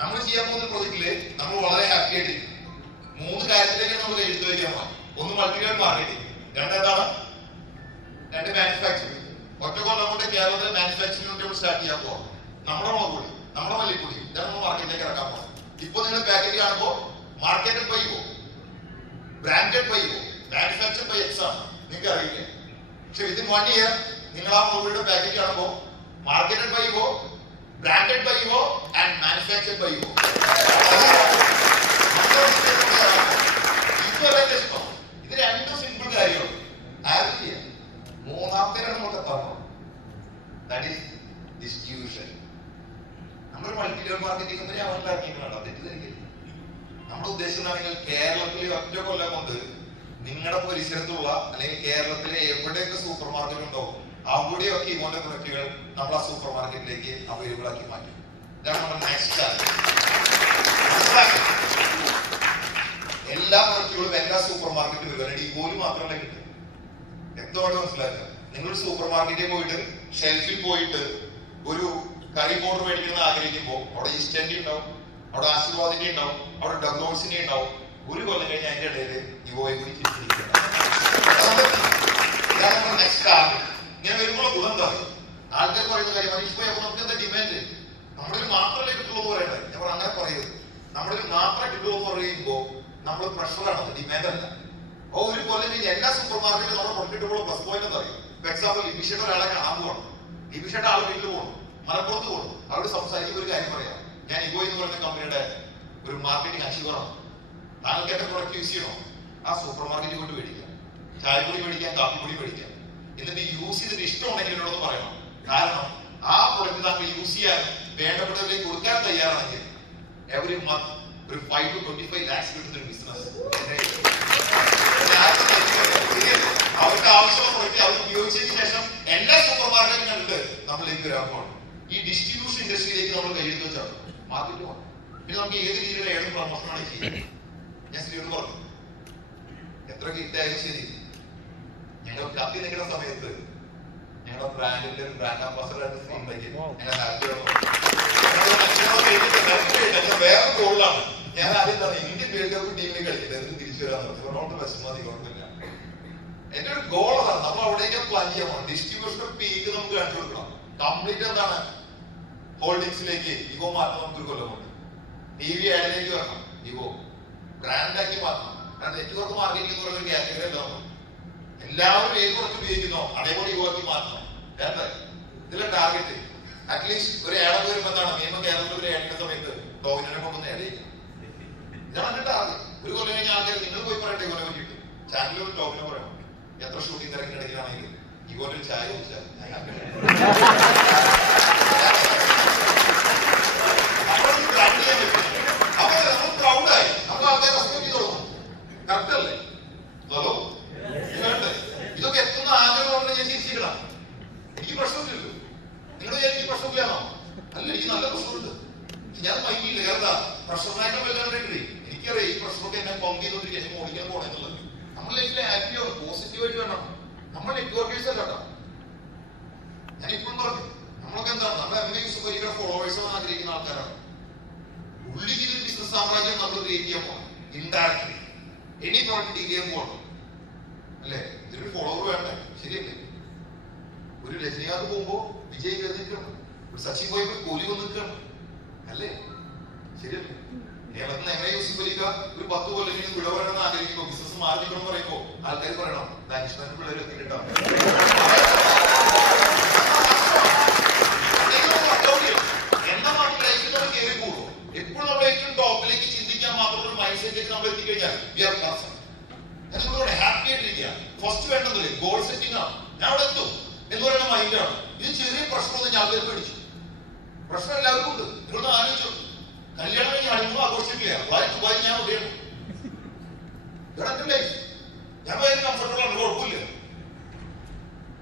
നമ്മൾ ചെയ്യാൻ പോകുന്ന പ്രോജക്റ്റില് നമ്മൾ വളരെ ഹാപ്പി ആയിട്ടിരിക്കും. 3 കാര്യത്തിലേക്ക് നമ്മൾ എഴുതി വയ്ക്കാൻ പോകാം. ഒന്ന് മൾട്ടി ലെവൽ മാർക്കറ്റിംഗ്, രണ്ടെന്താണ് 2 മാനുഫാക്ചറിംഗ്. ഒറ്റക്കൊല്ലം നമ്മുടെ കേരളത്തിൽ മാനുഫാക്ചറിംഗ് യൂണിറ്റ് സ്റ്റാർട്ട് ചെയ്യാൻ പോകാം. നമ്മുടെ മുളകുപൊടി, നമ്മുടെ മല്ലിപ്പൊടി ഇതാണ് നമ്മൾ മാർക്കറ്റിലേക്ക് ഇറക്കാൻ പോകാം. ഇപ്പൊ നിങ്ങൾ പാക്കറ്റ് കാണുമ്പോൾ marketed by branded by manufactured by X ആണ് നിങ്ങൾക്ക് അറിയില്ല. പക്ഷെ വിത്തിൻ 1 ഇയർ നിങ്ങൾ ആ മുറിയുടെ പാക്കറ്റ് കാണുമ്പോൾ മാർക്കറ്റഡ് ബൈ യുവോ, ബ്രാൻഡഡ് ബൈ യുവോ ആൻഡ് മാനുഫാക്ചർഡ് ബൈ യുവോ. ഇത് രണ്ടും സിമ്പിൾ കാര്യമാണ്. ആരും ചെയ്യാം. മൂന്നാമത്തെ നമുക്ക് എത്താമോ? That is distribution. നമ്മൾ മൾട്ടി ലെവൽ മാർക്കറ്റിംഗ് കമ്പനി അവരുടെ ഇറങ്ങിയിട്ടുണ്ടോ? തെറ്റിദ്ധരിക്കരുത്. നമ്മുടെ ഉദ്ദേശിക്കുകയാണെങ്കിൽ കേരളത്തിലെ ഒറ്റ കൊല്ലം കൊണ്ട് നിങ്ങളുടെ പരിസരത്തുള്ള അല്ലെങ്കിൽ കേരളത്തിലെ എവിടെയൊക്കെ സൂപ്പർ മാർക്കറ്റ് ഉണ്ടോ അവിടെയൊക്കെ ഇവന്റെ പ്രൊഡക്റ്റുകൾ നമ്മൾ ആ സൂപ്പർ മാർക്കറ്റിലേക്ക് അവൈലബിൾ ആക്കി മാറ്റും. ഇതാണ് നമ്മുടെ നെക്സ്റ്റ് ചാലഞ്ച്. എല്ലാ പ്രൊഡക്റ്റുകളും എല്ലാ സൂപ്പർ മാർക്കറ്റിൽ വരും. ഇതുപോലും മാത്രമല്ല കിട്ടും. വ്യക്തമായിട്ട് മനസ്സിലാക്കുക. നിങ്ങളൊരു സൂപ്പർ മാർക്കറ്റിൽ പോയിട്ട് ഷെൽഫിൽ പോയിട്ട് ഒരു കറി പൗഡർ മേടിക്കണം ആഗ്രഹിക്കുമ്പോൾ അവിടെ ഈസ്റ്റേണ്ടി ഉണ്ടാവും, അവിടെ ആശീർവാദിന്റെ ഉണ്ടാവും, അവിടെ ഡബ്ലോസിന്റെ ഉണ്ടാവും. ഒരു കൊല്ലം കഴിഞ്ഞ് അതിന്റെ ഇടയിൽ യുവോയെ കൂടി ചിരിച്ചിരിക്കുകയാണ്. ഇങ്ങനെ വരുമ്പോൾ ഗുണം എന്താ? ആൾക്കാർ പറയുന്ന കാര്യം മനീഷ് പോയി, അപ്പൊ നമുക്ക് എന്താ ഡിമാൻഡ്? നമ്മുടെ ഒരു മാത്രമല്ലേ കിട്ടുള്ളൂ എന്ന് പറയണ്ടേ? ഞാൻ അങ്ങനെ പറയരുത്. നമ്മുടെ ഒരു മാത്രമേ കിട്ടുള്ളൂ എന്ന് പറയുമ്പോൾ നമ്മൾ പ്രഷറാണ്, ഡിമാൻഡ് അല്ല. അപ്പൊ ഒരു കൊല്ലം കഴിഞ്ഞ് എല്ലാ സൂപ്പർ മാർക്കറ്റിലും നമ്മൾ കൊണ്ടിട്ടുള്ള പ്ലസ് പോയിന്റ് എന്ന് പറയും. ഇപ്പൊ എക്സാമ്പിൾ ലിബിഷയുടെ ഒരാളെ കാണാൻ പോകണം, ലിബിഷയുടെ ആൾ വീട്ടിൽ പോകണം, മലപ്പുറത്ത് പോകണം, അവരോട് സംസാരിക്കുന്ന ഒരു കാര്യം പറയാം. ഞാൻ ഇവോ എന്ന് പറയുന്ന കമ്പനിയുടെ ഒരു മാർക്കറ്റിംഗ് അച്ചീവറാണ്. താങ്കൾക്ക് എന്റെ പ്രൊഡക്റ്റ് യൂസ് ചെയ്യണോ? ആ സൂപ്പർ മാർക്കറ്റിൽ പോയിട്ട് മേടിക്കാം, ചായപ്പൊടി മേടിക്കാം, കാപ്പിപ്പൊടി മേടിക്കാം. എന്നിട്ട് യൂസ് ചെയ്തിട്ട് ഇഷ്ടമുണ്ടെങ്കിൽ എന്നോടൊന്ന് പറയണം. കാരണം ആ പ്രൊഡക്റ്റ് താങ്കൾ യൂസ് ചെയ്യാൻ വേണ്ടപ്പെട്ടവരിലേക്ക് കൊടുക്കാൻ തയ്യാറാണെങ്കിൽ എവറി മന്ത് ഒരു 5 to 25 lakhs കിട്ടുന്ന ഒരു ബിസിനസ്. അവർക്ക് ആവശ്യമുള്ള പ്രൊഡക്റ്റ് അവർ ഉപയോഗിച്ചതിന് ശേഷം എല്ലാ സൂപ്പർ മാർക്കറ്റും കണ്ടിട്ട് നമ്മളിലേക്ക് വരാൻ. ഈ ഡിസ്ട്രിബ്യൂഷൻ ഇൻഡസ്ട്രിയിലേക്ക് നമ്മൾ കൈയെടുത്ത് വെച്ചാണ് മാർക്കറ്റ് പോകണം. പിന്നെ നമുക്ക് ഏത് രീതിയിലുള്ള ഏതും പ്രമോഷനാണ് ചെയ്യുന്നത്. ഞാൻ സ്ത്രീയോട് പറഞ്ഞു, എത്ര കിട്ടായാലും ശരി, ഞങ്ങൾ കത്തി നിൽക്കുന്ന സമയത്ത് ഞങ്ങളുടെ ബ്രാൻഡിന്റെ ഒരു ബ്രാൻഡ് അംബാസഡറായിട്ട് സ്ത്രീ ഉണ്ടാക്കി വേറെ ഗോളിലാണ്. ഞാൻ ആദ്യം തന്നെ ഇന്ത്യൻ വേൾഡ് കപ്പ് ടീമിൽ കളിച്ചിട്ട് എനിക്ക് തിരിച്ചു വരാന്ന് പറഞ്ഞു. മതി, കുഴപ്പമില്ല. എന്റെ ഒരു ഗോൾ അതാണ്. നമ്മൾ അവിടേക്ക് പ്ലാൻ ചെയ്യാൻ ഡിസ്ട്രിബ്യൂഷൻ പീക്ക് നമുക്ക് കാണിച്ചു കൊടുക്കണം. കംപ്ലീറ്റ് എന്താണ് ഹോൾഡിങ്സിലേക്ക് ഇവോ മാറ്റം നമുക്കൊരു കൊല്ലമുണ്ട്. TV ആഡിലേക്ക് വരണം, ഇവോ ബ്രാൻഡാക്കി മാറ്റണം. കാരണം നെറ്റ്വർക്ക് മാർക്കറ്റിംഗ് എന്ന് പറയുന്ന ഒരു കാറ്റഗറി അല്ല. നമ്മൾ എല്ലാവരും ഏത് കുറച്ച് ഉപയോഗിക്കുന്നോ അതേപോലെ ഇവോക്കി മാറ്റണം. വേണ്ട ഇതിലെ ടാർഗറ്റ് അറ്റ്ലീസ്റ്റ് ഒരു ഏടൊക്കെ വരുമ്പോൾ എന്താണ് നിയമം കേരളത്തിൽ ഒരു ഏടിന്റെ സമയത്ത് ടോവിനെ കൊണ്ടൊന്ന് ഏഡ് ചെയ്യും. ഇതാണ് എന്റെ ടാർഗറ്റ്. ഒരു കൊല്ലം കഴിഞ്ഞ ആൾക്കാർ നിങ്ങൾ പോയി പറയട്ടെ കൊല്ലം പറ്റിയിട്ട് ചാനലിൽ ഒരു ടോവിനെ പറയണം. എത്ര ഷൂട്ടിംഗ് തിരക്കിനിടയിലാണെങ്കിൽ ഇവോന്റെ ഒരു ചായ കുടിച്ചാൽ പ്രൗഡായി നമുക്ക് ആൾക്കാരെ റെസ്പെക്ട് ചെയ്ത് കൊടുക്കും. കറക്റ്റ് അല്ലേ? ഹലോ, ഇതൊക്കെ എത്തുന്ന ആഗ്രഹമുണ്ട്. ഞാൻ ചിരിച്ചിരിക്കണം. എനിക്ക് പ്രശ്നമില്ലല്ലോ. നിങ്ങളുടെ എനിക്ക് പ്രശ്നമില്ലാണോ? അല്ല, എനിക്ക് നല്ല പ്രശ്നമുണ്ട്. ഞാൻ മൈക്കില്ല. കാരണം പ്രശ്നമായിട്ട് വല്ലാണ്ടില്ലേ എനിക്കറിയാം. ഈ പ്രശ്നമൊക്കെ എന്നെ പമ്പ് ചെയ്തോണ്ടിരിക്കുക, എനിക്ക് ഓടിക്കാൻ പോണെന്നുള്ളത്. നമ്മുടെ ലൈഫിലെ ഹാപ്പിയാണ്, പോസിറ്റീവായിട്ട് വേണം. നമ്മൾ നെറ്റ്വർക്കേഴ്സ് അല്ല കേട്ടോ. ഞാൻ ഇപ്പോഴും പറഞ്ഞു, നമ്മളൊക്കെ എന്താണ് നമ്മുടെ ഒരിക്കലും ഫോളോവേഴ്സ് ആഗ്രഹിക്കുന്ന ആൾക്കാരാണ്. ഉള്ളിൽ ഇത് ബിസിനസ് സാമ്രാജ്യം നമ്മൾ ക്രിയേറ്റ് ചെയ്യാൻ പോകണം. ഇൻഡയറക്ട്ലി എനി പ്രോഡക്റ്റ് ഡീൽ ചെയ്യാൻ പോകണം അല്ലേ? ഇതിനൊരു ഫോളോവർ വേണ്ടേ? ശരിയല്ലേ? ഒരു രജനീകാന്ത് പോകുമ്പോ വിജയ് കരുതിക്കണം, ഒരു സച്ചിൻ പോയപ്പോ കോഹ്ലി വന്ന് നിൽക്കണം അല്ലേ? ശരിയല്ലേ? കേരളത്തിൽ എങ്ങനെ യൂസിഫ് അലിക്ക ഒരു 10 കൊല്ലം വിട പറയണമെന്ന് ആഗ്രഹിക്കുമ്പോ ബിസിനസ് മാറിക്കണം എന്ന് പറയുമ്പോ ആൾക്കാർ പറയണം ധനുഷ്മാൻ പിള്ളേർ എത്തിയിട്ടാണ്. എന്താ നാട്ടിൽ ലൈഫിൽ നമ്മൾ കയറി കൂടും. എപ്പോഴും നമ്മൾ ഏറ്റവും ടോപ്പിലേക്ക് ചിന്തിക്കാൻ മാത്രമുള്ള മൈൻഡ് സെറ്റിലേക്ക് നമ്മൾ എത്തിക്കഴിഞ്ഞാൽ ഹാപ്പി ആയിട്ടിരിക്കുക. ഫസ്റ്റ് വേണ്ടത് ഗോൾ സെറ്റിംഗ് ആണ്. ഞാൻ അവിടെ എത്തും എന്ന് പറയുന്ന മൈൻഡാണ്. ഇത് ചെറിയ പ്രശ്നമൊന്നും ഞാൻ ആൾക്കാർ പേടിച്ചു. പ്രശ്നം എല്ലാവർക്കും ഉണ്ട്. നിങ്ങളൊന്ന് ആലോചിച്ചു, കല്യാണം കഴിഞ്ഞ് അടിമ ആഘോഷിക്കില്ല. ദുബായി ഞാൻ എവിടെയാണ്? ലൈഫ് ഞാൻ ഭയങ്കര കംഫർട്ടബിൾ ആണ്, കുഴപ്പമില്ല.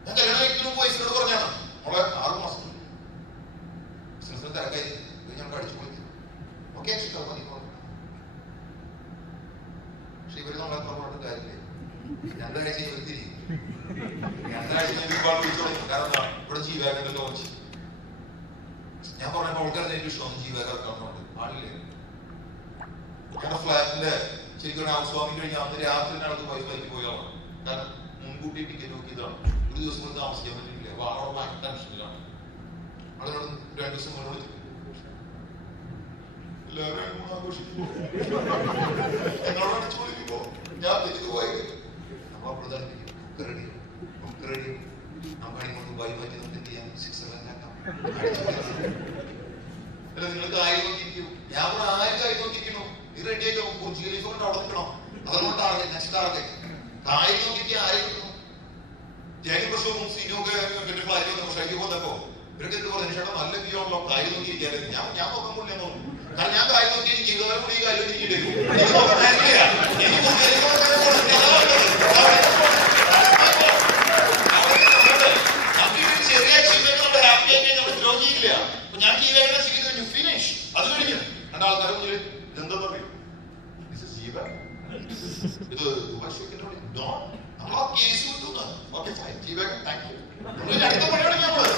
ഞാൻ കല്യാണം കഴിക്കുന്ന വയസ്സിനോട് പറഞ്ഞാണ് നമ്മളെ 6 മാസം ബിസിനസ്സിന് തിരക്കായി ഞങ്ങൾക്ക് അടിച്ചു പൊളിക്കും. ഓക്കെ മതി. പക്ഷെ ഇവര് നമ്മളെ പറഞ്ഞിട്ട് കാര്യമില്ല. 2 ആഴ്ച ഇവർ തിരിയും. 2 ആഴ്ച ഒരുപാട് വിളിച്ചു തുടങ്ങി. കാരണം ഇവിടെ ജീവാഗന്റെ ലോഞ്ച് ഞാൻ പറഞ്ഞപ്പോ ആൾക്കാർ ഏറ്റവും ഇഷ്ടമാണ് ജീവാഗ ആളില്ലേ. ഞങ്ങളുടെ ഫ്ലാറ്റിന്റെ ശരിക്കും ഹൗസ് വാമിങ് കഴിഞ്ഞാൽ അന്ന് രാത്രി നടത്ത് വൈഫൈക്ക് പോയാണ്. കാരണം മുൻകൂട്ടി ടിക്കറ്റ് നോക്കിയതാണ്. ഒരു ദിവസം കൂടി താമസിക്കാൻ പറ്റില്ല. അപ്പൊ ആളോട് ഭയങ്കര ടെൻഷനിലാണ്. അതിനോട് 2 ദിവസം മുന്നോട് എല്ലാവരും ആഘോഷിക്കുമ്പോ ഞങ്ങളോട് അടിച്ചു പൊളിക്കുമ്പോ ഞാൻ തിരിച്ചു പോയത് നമ്മളപ്പോഴും കുക്കറടി ദുബായ് പറ്റി നമുക്ക് എന്ത് ചെയ്യാം, സ്വിറ്റ്സർലൻഡ് ആക്കാം. അല്ല, നിങ്ങൾ കായ് നോക്കിയിരിക്കും. ഞാൻ ഇവിടെ ആരും കായ് നോക്കിയിരിക്കണോ? നീ റെഡി ആയിക്കോ, ബുർജ് ഖലീഫ കൊണ്ട് അവിടെ നിൽക്കണം. അതുകൊണ്ട് ടാർഗറ്റ്, നെക്സ്റ്റ് ടാർഗറ്റ് കായ് നോക്കിയിട്ട് ആരും കിട്ടണം. ജാനി പ്രസവവും സീനൊക്കെ പിന്നെ ഫ്ലൈറ്റ് വന്നപ്പോ ഷൈക്ക് വന്നപ്പോ ഇവരൊക്കെ എന്ത് പറഞ്ഞു, ചേട്ടാ നല്ല വ്യൂ ആണല്ലോ, കായ് നോക്കിയിരിക്കാൻ. ഞാൻ നോക്കാൻ പോലെന്ന് തോന്നുന്നു. കാരണം ഞാൻ കായ് നോക്കി ജീവിതകാലം കൂടി ഈ കാര്യം ഇരിക്കേണ്ടി വരും. ചെറിയ അച്ചീവ്മെന്റ് ഹാപ്പി ആക്കി നമ്മൾ ഗ്രോ ചെയ്യില്ല. ഞാൻ ജീവനെ ചെയ്തു, ഫിനിഷ്. അത് കഴിഞ്ഞു രണ്ടാൾക്കാരെ മുന്നിൽ ഇതെന്താ പറയും, ഇത് നമ്മൾ ആ കേസ് കിട്ടുന്ന okay fine Jeevan thank you. നമ്മൾ അടുത്ത പണിയാണെങ്കിൽ നമ്മള്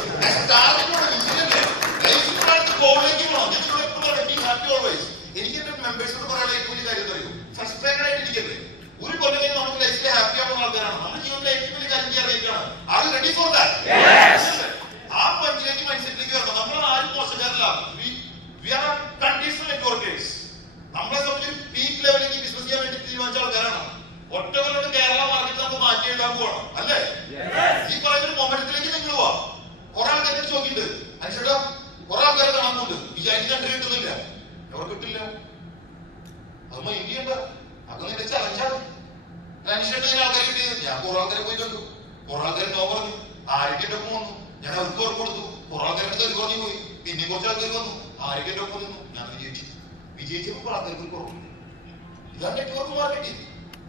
ഗോളിലേക്ക് പോകണം. Happy always. എനിക്ക് എന്റെ മെമ്പേഴ്സിനോട് പറയാനുള്ള ഏറ്റവും വലിയ കാര്യം അറിയൂ, ഫ്രസ്ട്രേറ്റഡ് ആയിട്ട് ഇരിക്കരുത്. ഒരു കൊല്ലം കഴിഞ്ഞ് നമുക്ക് ലൈഫിൽ ഹാപ്പി ആവുന്ന ആൾക്കാരാണ്. നമ്മുടെ ജീവിതത്തിലെ ഏറ്റവും വലിയ കാര്യം ചെയ്യാൻ അറിയിക്കുകയാണ്. Are you ready for that? ആ പഞ്ചിലേക്ക് മൈൻഡ്സെറ്റിലേക്ക് വരണം. നമ്മൾ ആരും മോശക്കാരല്ല. We are conditional networkers. നമ്മളെ സംബന്ധിച്ച് പീക്ക് ലെവലിലേക്ക് ബിസിനസ് ചെയ്യാൻ വേണ്ടി തീരുമാനിച്ച ആൾക്കാരാണ്. ഒറ്റകൊല്ലോട് കേരള മാർക്കറ്റ് നമുക്ക് മാറ്റി എഴുതാൻ പോകണം അല്ലേ? ഈ പറയുന്ന മൊമെന്റത്തിലേക്ക് നിങ്ങൾ പോവാ. കുറെ ആൾക്കാരെ ചോദിക്കുന്നുണ്ട്, അനുസരിച്ച് കുറെ ആൾക്കാരെ കാണാൻ പോകുന്നുണ്ട്, വിചാരിച്ച കണ്ടു കിട്ടുന്നില്ല. എവിടെ കിട്ടില്ല, അത് മൈൻഡ് ചെയ്യണ്ട. അതൊന്നും എന്റെ ചലഞ്ചാണ്. അനുസരിച്ച് ആൾക്കാരെ കിട്ടിയത് ഞാൻ കുറെ ആൾക്കാരെ പോയി കണ്ടു. കുറെ ആൾക്കാർ നോ പറഞ്ഞു, ആരൊക്കെ ഒപ്പം വന്നു, ഞാൻ അവർക്ക് ഉറപ്പ് കൊടുത്തു. കുറെ ആൾക്കാരുടെ തെറി പറഞ്ഞു പോയി. പിന്നെ കുറച്ച് ആൾക്കാർ വന്നു, ആരൊക്കെ എന്റെ ഒപ്പം നിന്നു, ഞാൻ വിജയിച്ചു. വിജയിച്ചപ്പോൾ ആൾക്കാർക്ക് കുറവ്. ഇതാണ് നെറ്റ്വർക്ക് മാർക്കറ്റിംഗ്.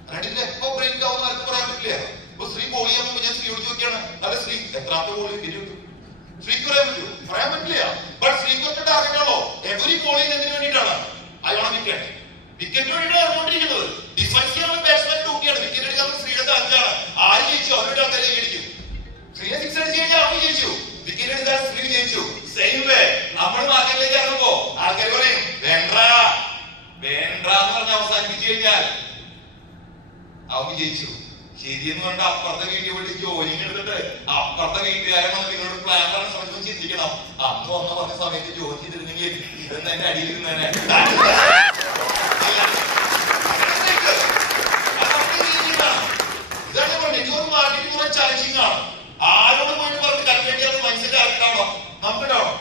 അല്ലാണ്ട് എപ്പോ ബ്രേക്ക് ആവുന്ന ആർക്കും പറയാൻ പറ്റില്ല. ഇപ്പൊ സ്ത്രീ ബോളി ആകുമ്പോൾ ഞാൻ സ്ത്രീയോട് ചോദിക്കുകയാണ്, അല്ല സ്ത്രീ എത്രാമത്തെ ബോളി കിട്ടും? സ്ത്രീക്ക് പറയാൻ പറ്റുമോ? പറയാൻ പറ്റില്ല. ബട്ട് സ്ത്രീക്ക് ഒറ്റ ടാർഗറ്റ് ആണോ? എവരി ബോളിംഗ് എന്തിനു വേണ്ടിയിട്ടാണ്? അയാളെ വിക്കറ്റ്. വിക്കറ്റിന് വേണ്ടിയിട്ടാണ് അറിഞ്ഞുകൊണ്ടിരിക്കുന്നത്. ഡിഫൻസ് ചെയ്യാനുള്ള ബാറ്റ്സ്മാൻ ഡ്യൂട്ടിയാണ്. വിക്കറ്റ് എടുക്കാൻ സ്ത്രീയുടെ ചാൻസാണ്. ആര് ജയിച്ചു? അവരുടെ ആൾക്കാരെ ജയിക്കും. സ്ത്രീയെ സിക്സ് അടിച്ച് കഴിഞ്ഞാൽ അവൻ ജയിച്ചു. വിക്കറ്റ് എടുത്താൽ സ്ത്രീ ജയിച്ചു. സെയിം വേ നമ്മൾ മാർക്കറ്റിലേക്ക് ഇറങ്ങുമ്പോ ആൾക്കാർ പറയും വേണ്ട വേണ്ട എന്ന് പറഞ്ഞ് അവസാനിപ്പിച്ചു കഴിഞ്ഞാൽ അവൻ ജയിച്ചു. ശരിയെന്ന് പറഞ്ഞ അപ്പുറത്തെ വീട്ടിൽ പോയിട്ട് ജോലിയും എടുത്തിട്ട് അപ്പുറത്തെ വീട്ടുകാരെ വന്ന് നിങ്ങളോട് പ്ലാൻ പറഞ്ഞ സമയത്ത് ചിന്തിക്കണം, അന്ന് വന്ന പറഞ്ഞ സമയത്ത് ജോലി ചെയ്തിരുന്നെങ്കിൽ ഇതെന്ന് എന്റെ അടിയിൽ നിന്നേനെ. ഇതാണ് നെറ്റ്വർക്ക് മാർക്കറ്റിംഗ് കുറെ ചലഞ്ചിങ് ആണ്. ആരോട് പോയിട്ട് പറഞ്ഞ് കൺവേർട്ട് ചെയ്യാൻ മൈൻഡ്സെറ്റ് ആർക്കുണ്ടാവണോ? നമുക്കുണ്ടാവണം.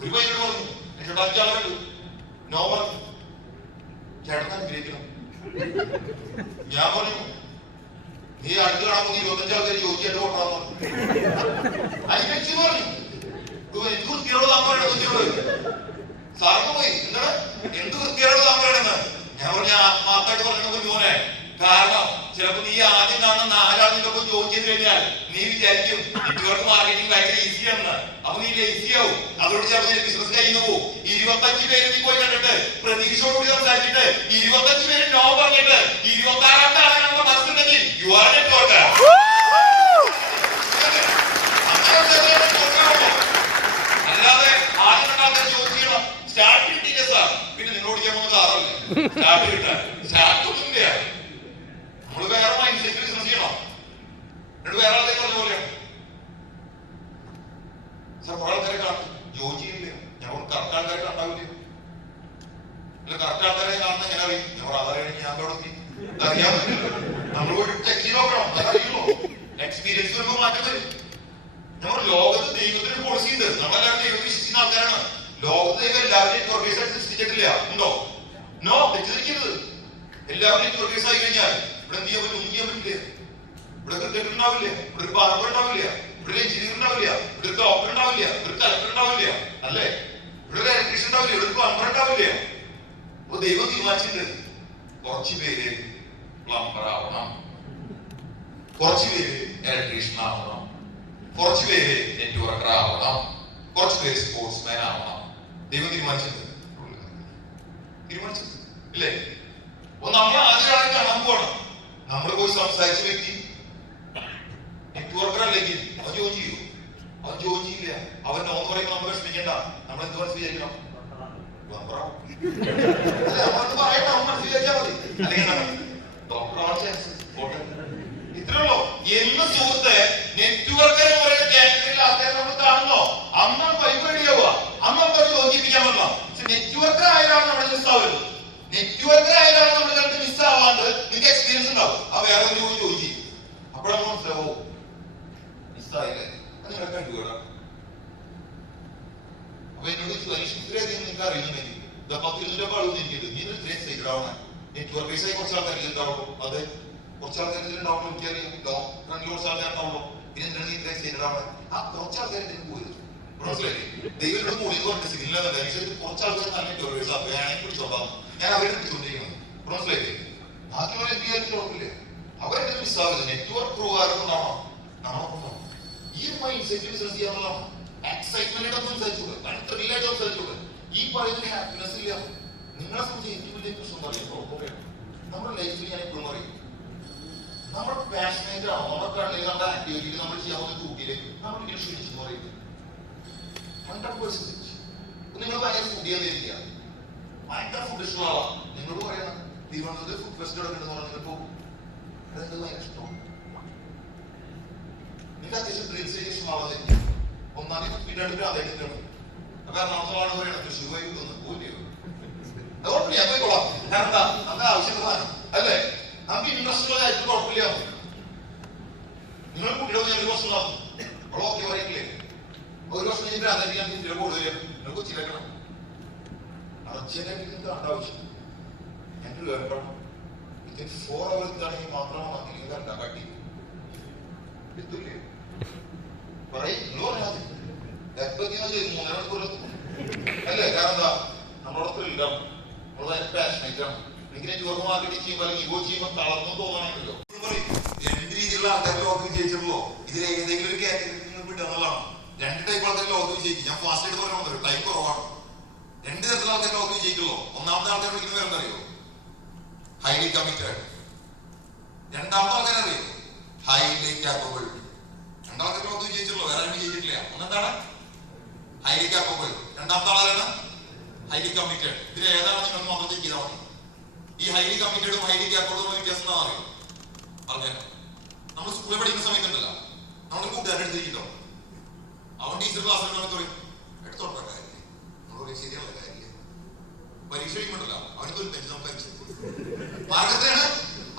ഒരു പയ്യോട് പറഞ്ഞു, എന്നോട് അഞ്ചാളെ കണ്ടു, നോ പറഞ്ഞു, ചേട്ടൻ അനുഗ്രഹിക്കണം. ഞാൻ പറഞ്ഞു, നീ അടുത്ത് കാണാൻ 25 ആൾക്കാർ ചോദിച്ചിട്ട് കൊണ്ടാന്ന് പറഞ്ഞു. അതിനനുസരിച്ച് പറഞ്ഞു, എന്ത് വൃത്തിയോട് താമരയാണ് കൊച്ചിനോട്. സാറിന് പോയി എന്താണ് എന്ത് വൃത്തിയോട് താമരയാണെന്ന് ഞാൻ പറഞ്ഞു. ആത്മാർത്ഥമായിട്ട് പറഞ്ഞു മോനെ, കാരണം ചിലപ്പോ നീ ആദ്യം കാണുന്ന 4 ആളിന്റെ ഒപ്പം ജോലി ചെയ്ത് കഴിഞ്ഞാൽ നീ വിചാരിക്കും നെറ്റ്വർക്ക് മാർക്കറ്റിംഗ് ഭയങ്കര ഈസിയാണെന്ന്. അപ്പൊ നീ ഈസിയാവും. അതുകൊണ്ട് ചിലപ്പോൾ ബിസിനസ് കഴിഞ്ഞു പോകും. 25 പേര് നീ പോയി കണ്ടിട്ട് പ്രതീക്ഷയോടുകൂടി സംസാരിച്ചിട്ട് 25 പേര് നോ പറഞ്ഞിട്ട് 26ാമത്തെ ആളെ നമ്മുടെ മനസ്സിലുണ്ടെങ്കിൽ യു ആർ നെറ്റ്വർക്ക്. അല്ലാതെ ആദ്യം കണ്ട ആൾക്കാർ ജോലി ചെയ്യണം. സ്റ്റാർട്ട് കിട്ടിയില്ല സാർ, പിന്നെ നിങ്ങൾ ഓടിക്കാൻ പോകുന്ന കാറല്ലേ സ്റ്റാർട്ട് കിട്ടാൻ. സ്റ്റാർട്ട് ഒന്നുമില്ല. നമ്മള് വേറെ മൈൻഡ് സെറ്റ് ബിസിനസ് ചെയ്യണം. എന്നിട്ട് വേറെ ആൾക്കാർ പറഞ്ഞ പോലെയാണ് സാർ. കുറെ ആൾക്കാരെ കാണും ജോലി ചെയ്യില്ല. ഞാൻ കറക്റ്റ് ആൾക്കാരെ കണ്ടാവില്ല. അല്ല കറക്റ്റ് ആൾക്കാരെ കാണുന്ന എങ്ങനെ അറിയും? ഞാൻ അതായത് ഞാൻ തുടങ്ങി അറിയാൻ പറ്റില്ല. നമ്മൾ പോയി ടെക്സ്റ്റ് നോക്കണം, അതറിയുള്ളൂ. എക്സ്പീരിയൻസ് വരുമ്പോൾ മാറ്റം വരും. നമ്മൾ ലോകത്ത് ദൈവത്തിന് പോളിസി ഉണ്ട്. നമ്മളെല്ലാവരും ദൈവത്തെ വിശ്വസിക്കുന്ന ആൾക്കാരാണ്. ലോകത്ത് ദൈവം എല്ലാവരെയും ഓർഗനൈസായിട്ട് സൃഷ്ടിച്ചിട്ടില്ല. ഉണ്ടോ? നോ, തെറ്റിദ്ധരിക്കരുത്. എല്ലാവരും ഓർഗനൈസ് ആയി കഴിഞ്ഞാൽ ഇവിടെ എന്ത് ചെയ്യാൻ പറ്റും? ഒന്നും ചെയ്യാൻ പറ്റില്ല. ഇവിടെ ക്രിക്കറ്റ് ഉണ്ടാവില്ല, ഇവിടെ ഒരു ബാർബർ ഉണ്ടാവില്ല, ഇവിടെ ഒരു എഞ്ചിനീയർ ഉണ്ടാവില്ല, ഇവിടെ ഒരു ഡോക്ടർ ഉണ്ടാവില്ല, ഇവിടെ ഒരു കലക്ടർ ഉണ്ടാവില്ല, അല്ലേ? ഇവിടെ ഒരു ഇലക്ട്രീഷ്യൻ ഉണ്ടാവില്ല, ഇവിടെ ഒരു പ്ലംബർ ഉണ്ടാവില്ല. അപ്പൊ ദൈവം തീരുമാനിച്ചിട്ടുണ്ട് കുറച്ച് പേര് പ്ലംബർ ആവണം, കുറച്ച് പേര് ഇലക്ട്രീഷ്യൻ ആവണം, കുറച്ച് പേര് നെറ്റ്വർക്കർ ആവണം, കുറച്ച് പേര് സ്പോർട്സ്മാൻ ആവണം. ദൈവം തീരുമാനിച്ചിട്ടുണ്ട് ഇല്ലേ? അപ്പൊ നമ്മൾ ആദ്യമായിട്ട് കാണാൻ പോകണം. നമ്മൾ പോയി സംസാരിച്ച വ്യക്തി നെറ്റ്വർക്കർ അല്ലെങ്കിൽ അവൻ ജോലി ചെയ്യൂ? അവൻ ജോലി ചെയ്യില്ല. അവൻ നോന്ന് പറയുമ്പോൾ നമ്മൾ വിഷമിക്കണ്ട. നമ്മൾ എന്ത് മനസ്സ് വിചാരിക്കണം? പറയണ്ട, അവൻ മനസ്സ് വിചാരിച്ചാൽ മതി. അല്ലെങ്കിൽ ഡോക്ടർ ചാൻസ് ഇത്രയുള്ളൂ. എന്ന് സുഹൃത്ത് നെറ്റ്വർക്കർ പറയുന്ന കാറ്റഗറിയിൽ ആൾക്കാരെ നമ്മൾ കാണുന്നോ അന്ന് പരിപാടിയാവുക, അന്ന് നമുക്ക് യോജിപ്പിക്കാൻ പറ്റണം. നെറ്റ്വർക്കർ ആയാലാണ് നമ്മുടെ മിസ്സാവരുത്. നെറ്റ്വർക്കർ ആയാലാണ് നമ്മൾ കണ്ട് മിസ്സാവാണ്ട് നിങ്ങൾക്ക് എക്സ്പീരിയൻസ് ഉണ്ടാവും. ആ വേറെ ഒരു ജോലി ചെയ്യും. അപ്പോഴാണ് മനസ്സിലാവോ ഇഷ്ടമായില്ലേ? അത് നിങ്ങളെ കണ്ടുകൂടാ. അപ്പൊ എന്നോട് പരീക്ഷ ഇത്രയധികം നിങ്ങൾക്ക് അറിയുന്നുണ്ടെങ്കിൽ 10-20 ആളൊന്നും എനിക്കത് നീ ഇത്രയും എക്സൈറ്റഡ് ആവണം. നെറ്റ്വർക്ക് ബേസായി കുറച്ച് ആൾക്കാർ ഉണ്ടാവുള്ളൂ. അത് കുറച്ച് ആൾക്കാർ ഇതിലുണ്ടാവുള്ളൂ. എനിക്കറിയാം ലോങ് റണ്ണിൽ കുറച്ച് ആൾക്കാരുണ്ടാവുള്ളൂ. പിന്നെ എന്തിനാണ് നീ ഇത്ര എക്സൈറ്റഡ് ആവണം? ആ കുറച്ച് ആൾക്കാർ ഇതിന് പോയത് മനസ്സിലായി. ദൈവത്തോട് കൂടി പറഞ്ഞ സിഗ്നൽ കുറച്ച് ആൾക്കാർ നല്ല നെറ്റ്വർക്ക് ബേസ് വേണമെങ്കിൽ പിടിച്ചോണ്ടാവും. ഞാൻ അവരെ പിടിച്ചോണ്ടിരിക്കണം മനസ്സിലായില്ലേ. ബാക്കിയുള്ളവർ എന്ത് ചെയ്യാൻ കുഴപ്പമില്ല. അവരുടെ മിസ്സാവില്ല. നെറ്റ്വർക്ക് പ്രകാരമുണ്ടാവണം. നമ്മളൊപ്പം ഈ മൈൻഡ് സെറ്റ് ബിസിനസ് ചെയ്യാന്നുള്ളതാണ്. എക്സൈറ്റ്മെന്റ് സംസാരിച്ചൂടെ, കൺട്രിലായിട്ട് സംസാരിച്ചൂടെ. ഈ പറയുന്ന ഹാപ്പിനെസ് ഇല്ല. നിങ്ങളെ സംബന്ധിച്ച് ഏറ്റവും വലിയ പ്രശ്നം പറയും നമ്മുടെ ലൈഫിൽ ഞാൻ എപ്പോഴും പറയും, നമ്മൾ പാഷനേറ്റ് ആണോ നമ്മുടെ കണ്ണിൽ നമ്മുടെ ആക്ടിവിറ്റിയിൽ നമ്മൾ ചെയ്യാവുന്ന ഡ്യൂട്ടിയിൽ നമ്മൾ ഇങ്ങനെ ക്ഷണിച്ചെന്ന് പറയുന്നത് 100%. നിങ്ങൾ ഭയങ്കര ഫുഡ് ചെയ്യാതിരിക്കുക, ഭയങ്കര ഫുഡ് ഇഷ്ടമുള്ള ആളാണ്. നിങ്ങളോട് പറയണം തിരുവനന്തപുരത്ത് ഫുഡ് ഫെസ്റ്റിവൽ ഒക്കെ ഉണ്ടെന്ന് പറഞ്ഞിട്ട് പോകും. അതെന്ത് ഭയങ്കര ഇഷ്ടമാണ്. നിങ്ങൾക്ക് അത്യാവശ്യം ഡ്രിങ്ക്സ് ഇഷ്ടമാവാതെ ഒന്നാം തീയതി വീട്ടിൽ അതായിട്ടാണ്. അപ്പൊ എറണാകുളത്താണ് പറയണം തൃശ്ശൂർ പോയി പോയില്ലേ, അതുകൊണ്ട് ഞാൻ പോയിക്കോളാം. കാരണം എന്താ നമുക്ക് ആവശ്യമുള്ളതാണ് അല്ലേ. നമുക്ക് ഇൻട്രസ്റ്റ് ഉള്ള കാര്യത്തിൽ കുഴപ്പമില്ല. നിങ്ങൾ കുട്ടികളെ ഞാൻ ഒരു വർഷം ഉണ്ടാവും അവൾ ഓക്കെ പറയില്ലേ. ഒരു വർഷം കഴിഞ്ഞിട്ട് അതായിരിക്കും കുട്ടികളെ കൂടുതൽ നിങ്ങൾ കൊച്ചിയിലേക്കണം. അർജന്റായിട്ട് നിങ്ങൾക്ക് കണ്ട ആവശ്യം ഞങ്ങൾ കേൾക്കണം. വിത്തിൻ 4 hours ഇതാണെങ്കിൽ മാത്രമാണ് നിങ്ങൾ കണ്ട കട്ടി എത്തില്ലേ പറയും. നിങ്ങൾ പറഞ്ഞാൽ മതി എപ്പോഴെങ്കിലും 3 മണിക്കൂർ അല്ലേ. കാരണം എന്താ നമ്മളോടൊപ്പം ഉണ്ടാവും. നമ്മൾ ഭയങ്കര പാഷനേറ്റ് ആണ്. എനിക്ക് നെറ്റ്വർക്ക് മാർക്കറ്റിംഗ് ചെയ്യുമ്പോൾ അല്ലെങ്കിൽ ഇവോ ചെയ്യുമ്പോൾ തളർന്നു തോന്നണമെങ്കിലോ പറയും 2 രീതിയിലുള്ള ആൾക്കാർ ലോകം വിജയിച്ചിട്ടുള്ളൂ. ഇതിൽ ഏതെങ്കിലും ഒരു കാറ്റഗറിയിൽ നിന്ന് വിടുന്നുള്ളതാണ്. 2 ടൈപ്പ് ആൾക്കാർ ലോകം വിജയിക്കും. ഞാൻ ഫാസ്റ്റ് ആയിട്ട് പറയാൻ ടൈം കുറവാണ്. 2 തരത്തിലുള്ള ആൾക്കാർ ലോകം വിജയിക്കുള്ളൂ. ഒന്നാമത്തെ ആൾക്കാർ വിളിക്കുന്ന പേരെന്താ അറിയോ? Highly committed. രണ്ടാമത്തെ ആൾക്കാർ അറിയോ? Highly capable. 2 ആൾക്കാർ ലോകം വിജയിച്ചുള്ളൂ, വേറെ ആരും വിജയിച്ചിട്ടില്ല. ഒന്നെന്താണ്? Highly capable. രണ്ടാമത്തെ ആളാണ് ഹൈലി കമ്മിറ്റഡ്. ഇതിൽ ഏതാണ് നിങ്ങൾ മാത്രം ചെക്ക് ചെയ്താൽ മതി. ഈ ഹൈലി കമ്മിറ്റഡും ഹൈലി കാപ്പബിളും വ്യത്യാസം എന്താ അറിയോ? പറഞ്ഞേക്കാം. നമ്മൾ സ്കൂളിൽ പഠിക്കുന്ന സമയത്തുണ്ടല്ലോ, നമ്മുടെ കൂട്ടുകാരുടെ എടുത്തിരിക്കട്ടോ, അവൻ ടീച്ചർ ക്ലാസ്സിൽ പറയും എടുത്തോട്ടെ കാര്യമില്ല, നമ്മളോട് ശരിയുള്ള കാര്യമില്ല. പരീക്ഷ കഴിയുമ്പോണ്ടല്ലോ അവനക്ക് ഒരു 5 നമുക്ക് 5 മാർഗത്തിലാണ്.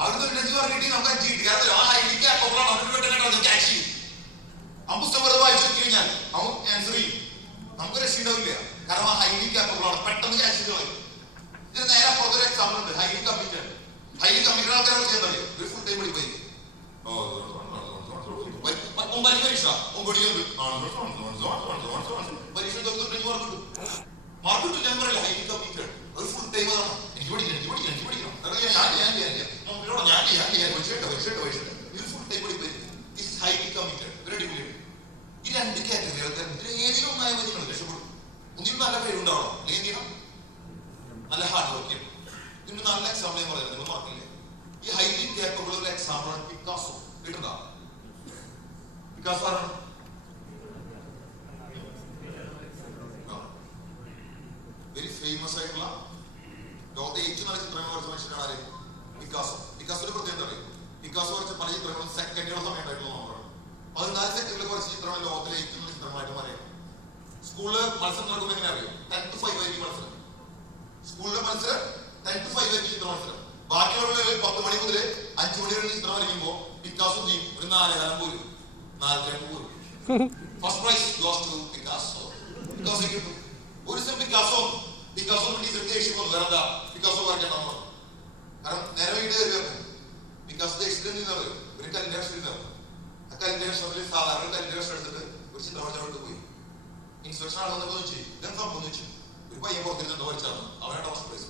അവർക്ക് 5 മാർക്ക് കിട്ടി, നമുക്ക് 5 കിട്ടി. കാരണം ആ ഹൈലി കാപ്പബിളാണ്. അവർക്ക് വേണ്ടി ക്യാഷ് ചെയ്യും. അവൻ പുസ്തകം വെറുതെ വായിച്ചു കഴിഞ്ഞാൽ അവൻ ആൻസർ ചെയ്യും. നമുക്ക് രക്ഷയുണ്ടാവില്ല. കാരണം ആ ഹൈലി കാപ്പബിളാണ്. പെട്ടെന്ന് ക്യാഷ് ചെയ്ത് കളയും. ഇതിന് നേരെ അപ്പുറത്തൊരു എക്സാമ്പിൾ ഉണ്ട്. Highly committed. ഹൈലി കമ്മിറ്റഡ് ആൾക്കാരെ ചെയ്യാൻ അറിയാം. ഒരു ഫുൾ ടൈം പഠിപ്പായി പരീക്ഷ പരീക്ഷ മാർക്ക് കിട്ടും. ഞാൻ പറയില്ല ഹൈലി കമ്മിറ്റഡ് ഒരു ഫുൾ ടൈം ആണ്. എനിക്ക് പഠിക്കണം, എനിക്ക് പഠിക്കണം, എനിക്ക് പഠിക്കണം. ഇത് ഫുൾ ടൈം പഠിപ്പായി. ഹൈലി കമ്മിറ്റഡ് ഒരു അടിപൊളിയാണ്. ഈ 2 കാറ്റഗറി ആൾക്കാർ ഏതെങ്കിലും ഒന്നായ മതി. നിങ്ങൾ രക്ഷപ്പെടും. ഒന്നിനും നല്ല കഴിവുണ്ടാവണം, അല്ലെങ്കിൽ നല്ല ഹാർഡ് വർക്ക് ചെയ്യണം. ഇതിന് നല്ല എക്സാമ്പിൾ ഞാൻ പറയുന്നത് നിങ്ങൾ മറക്കില്ലേ. ഈ ഹൈലി കേപ്പബിൾ ഒരു എക്സാമ്പിൾ ആണ് പിക്കാസോ. കേട്ടിട്ടുണ്ടോ? പിക്കാസോ ആരാണ്? വെരി ഫേമസ് ആയിട്ടുള്ള ലോകത്തെ ഏറ്റവും നല്ല ചിത്രങ്ങൾ വരച്ച മനുഷ്യനാണ് ആര്? പിക്കാസോ. പിക്കാസോയുടെ പ്രത്യേകത അറിയാം. പിക്കാസോ വരച്ച പല ചിത്രങ്ങളും സെക്കൻഡുകളുടെ സമയത്തായിട്ടുള്ള നോക്കാണ്. 14 സെക്കൻഡിൽ കുറച്ച് ചിത്രങ്ങൾ ലോകത്തിലെ ഏറ്റവും നല്ല ചിത്രമായിട്ട് പറയാം. സ്കൂളില് മത്സരം നടക്കുമ്പോൾ എങ്ങനെ അറിയോ? 10 to 5 ആയിരിക്കും മത്സരം. സ്കൂളിലെ മത്സരം 10 to 5 ആയിരിക്കും ചിത്ര മത്സരം. ബാക്കിയുള്ള 10 മണി മുതൽ 5 മണി വരെ ചിത്രം വരയ്ക്കുമ്പോൾ പിക്കാസോ ചെയ്യും ഒരു 4 കാലം പോലും 4 പോലും. First prize goes to Picasso. Picasso കിട്ടും. ഒരു ദിവസം പിക്കാസോ ടീച്ചർ ദേഷ്യം വന്നു. കാരണം എന്താ? പിക്കാസോ വരയ്ക്കണം. കാരണം നേരെ വീട് കയറി പിക്കാസോ ദേഷ്യത്തിൽ പറയും ഒരു കല്ലിന്റെ കഷ്ണം. ആ കല്ലിന്റെ കഷ്ണത്തിൽ സാധാരണ കല്ലിന്റെ കഷ്ണം എടുത്തിട്ട് ഒരു ചിത്രം വരച്ചോട്ട് പോയി. ഇൻസ്പെക്ഷൻ ആൾ വന്നപ്പോൾ ചോദിച്ചു ഇതെന്താ സംഭവം ചോദിച്ചു. ഒരു പയ്യൻ പുറത്തിരുന്നുണ്ടോ വരച്ചാണ്. അവനാണ് ഫസ്റ്റ് പ്രൈസ്.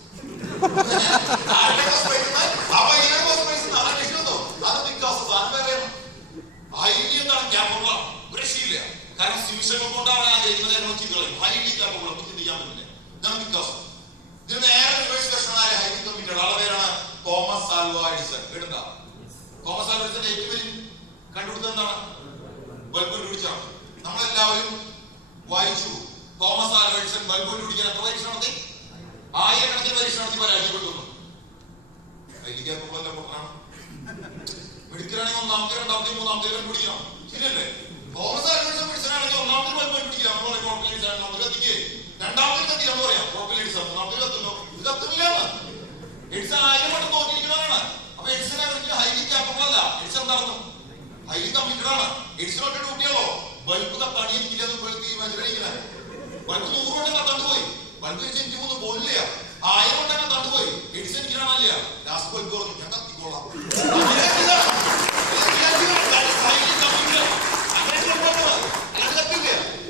അത് പിക്കാസോ സാധനം വേറെയാണ്. ഹൈലി എന്താണ്? ക്യാപ്പബിളാണ്. ഒരു രക്ഷയില്ല. കാരണം നിമിഷങ്ങൾ കൊണ്ട് അവൻ ആഗ്രഹിക്കുന്നത് ചെയ്തോളും. ഹൈലി ക്യാപ്പബിൾ നമുക്ക് ചിന്തിക്കാൻ പറ്റില്ല. ഇതാണ് പിക്കാസോ. ഇതിന് നേരെ റിവേഴ്സ് വെർഷൻ ആരെ? Highly committed. ആളുടെ പേരാണ് തോമസ് ആൽവാ എഡിസൺ. കേട്ടിട്ടുണ്ടോ? തോമസ് ആൽവാ എഡിസൺ ഏറ്റവും വലിയ കണ്ടുപിടുത്തം എന്താണ്? ബൾബ് കണ്ടുപിടിച്ചാണ്. നമ്മളെല്ലാവരും വായിച്ചു. തോമസ് ആൽവാ എഡിസൺ ബൾബ് കണ്ടുപിടിക്കാൻ എത്ര പരീക്ഷ നടത്തി? 1000കണക്കിന് പരീക്ഷ നടത്തി പരാജയപ്പെട്ടു. ഹൈലി ക്യാപ്പബിളല്ല പൊട്ടനാണ്. മെഡിക്കലാണെങ്കിൽ 1ാമത്തെ 2ാമത്തെ 3ാമത്തെ കണ്ടുപിടിക്കണം. ശരിയല്ലേ? തോമസ് ആൽവാ എഡിസൺ മെഡിസിനാണെങ്കിൽ 1ാമത്തെ ബൾബ് കണ്ടുപിടിക്കാം. നമ്മൾ പ്രോപ്പർലി കത്തിക്കേ. 2ാമത്തെ കത്തില്ല പറയാം പ്രോപ്പർലി എഡിസൺ. 3ാമത്തെ കത്തുല്ലോ. ഇത് കത്തുന്നില്ലാണ്. എഡിസൺ 1000 വട്ടം തോറ്റിരിക്കുന്നവരാണ്. അപ്പൊ എഡിസൺ ഹൈലി ക്യാപ്പബിൾ അല്ല. എഡിസൺ എന്താ? ഹൈലി കമ്മിറ്റഡ് ആണ്. എഡിസണൊക്കെ ഡ്യൂട്ടിയാണോ ബൾബ് കത്താണി എനിക്കില്ലെന്ന് തീരുമാനിച്ചിരിക്കണേ. ബൾബ് 100 കൊണ്ടേ കത്താണ്ട് പോയി. ബൾബ് എനിക്ക് ഒന്നും പോലില്ല. 1000 കൊണ്ടേ കത്താണ്ട് പോയി. എഡിസൺ എനിക്ക് കാണാനില്ല. ലാസ്റ്റ് ബൾബ് പറഞ്ഞു ഞാൻ കത്തിക്കോളാം.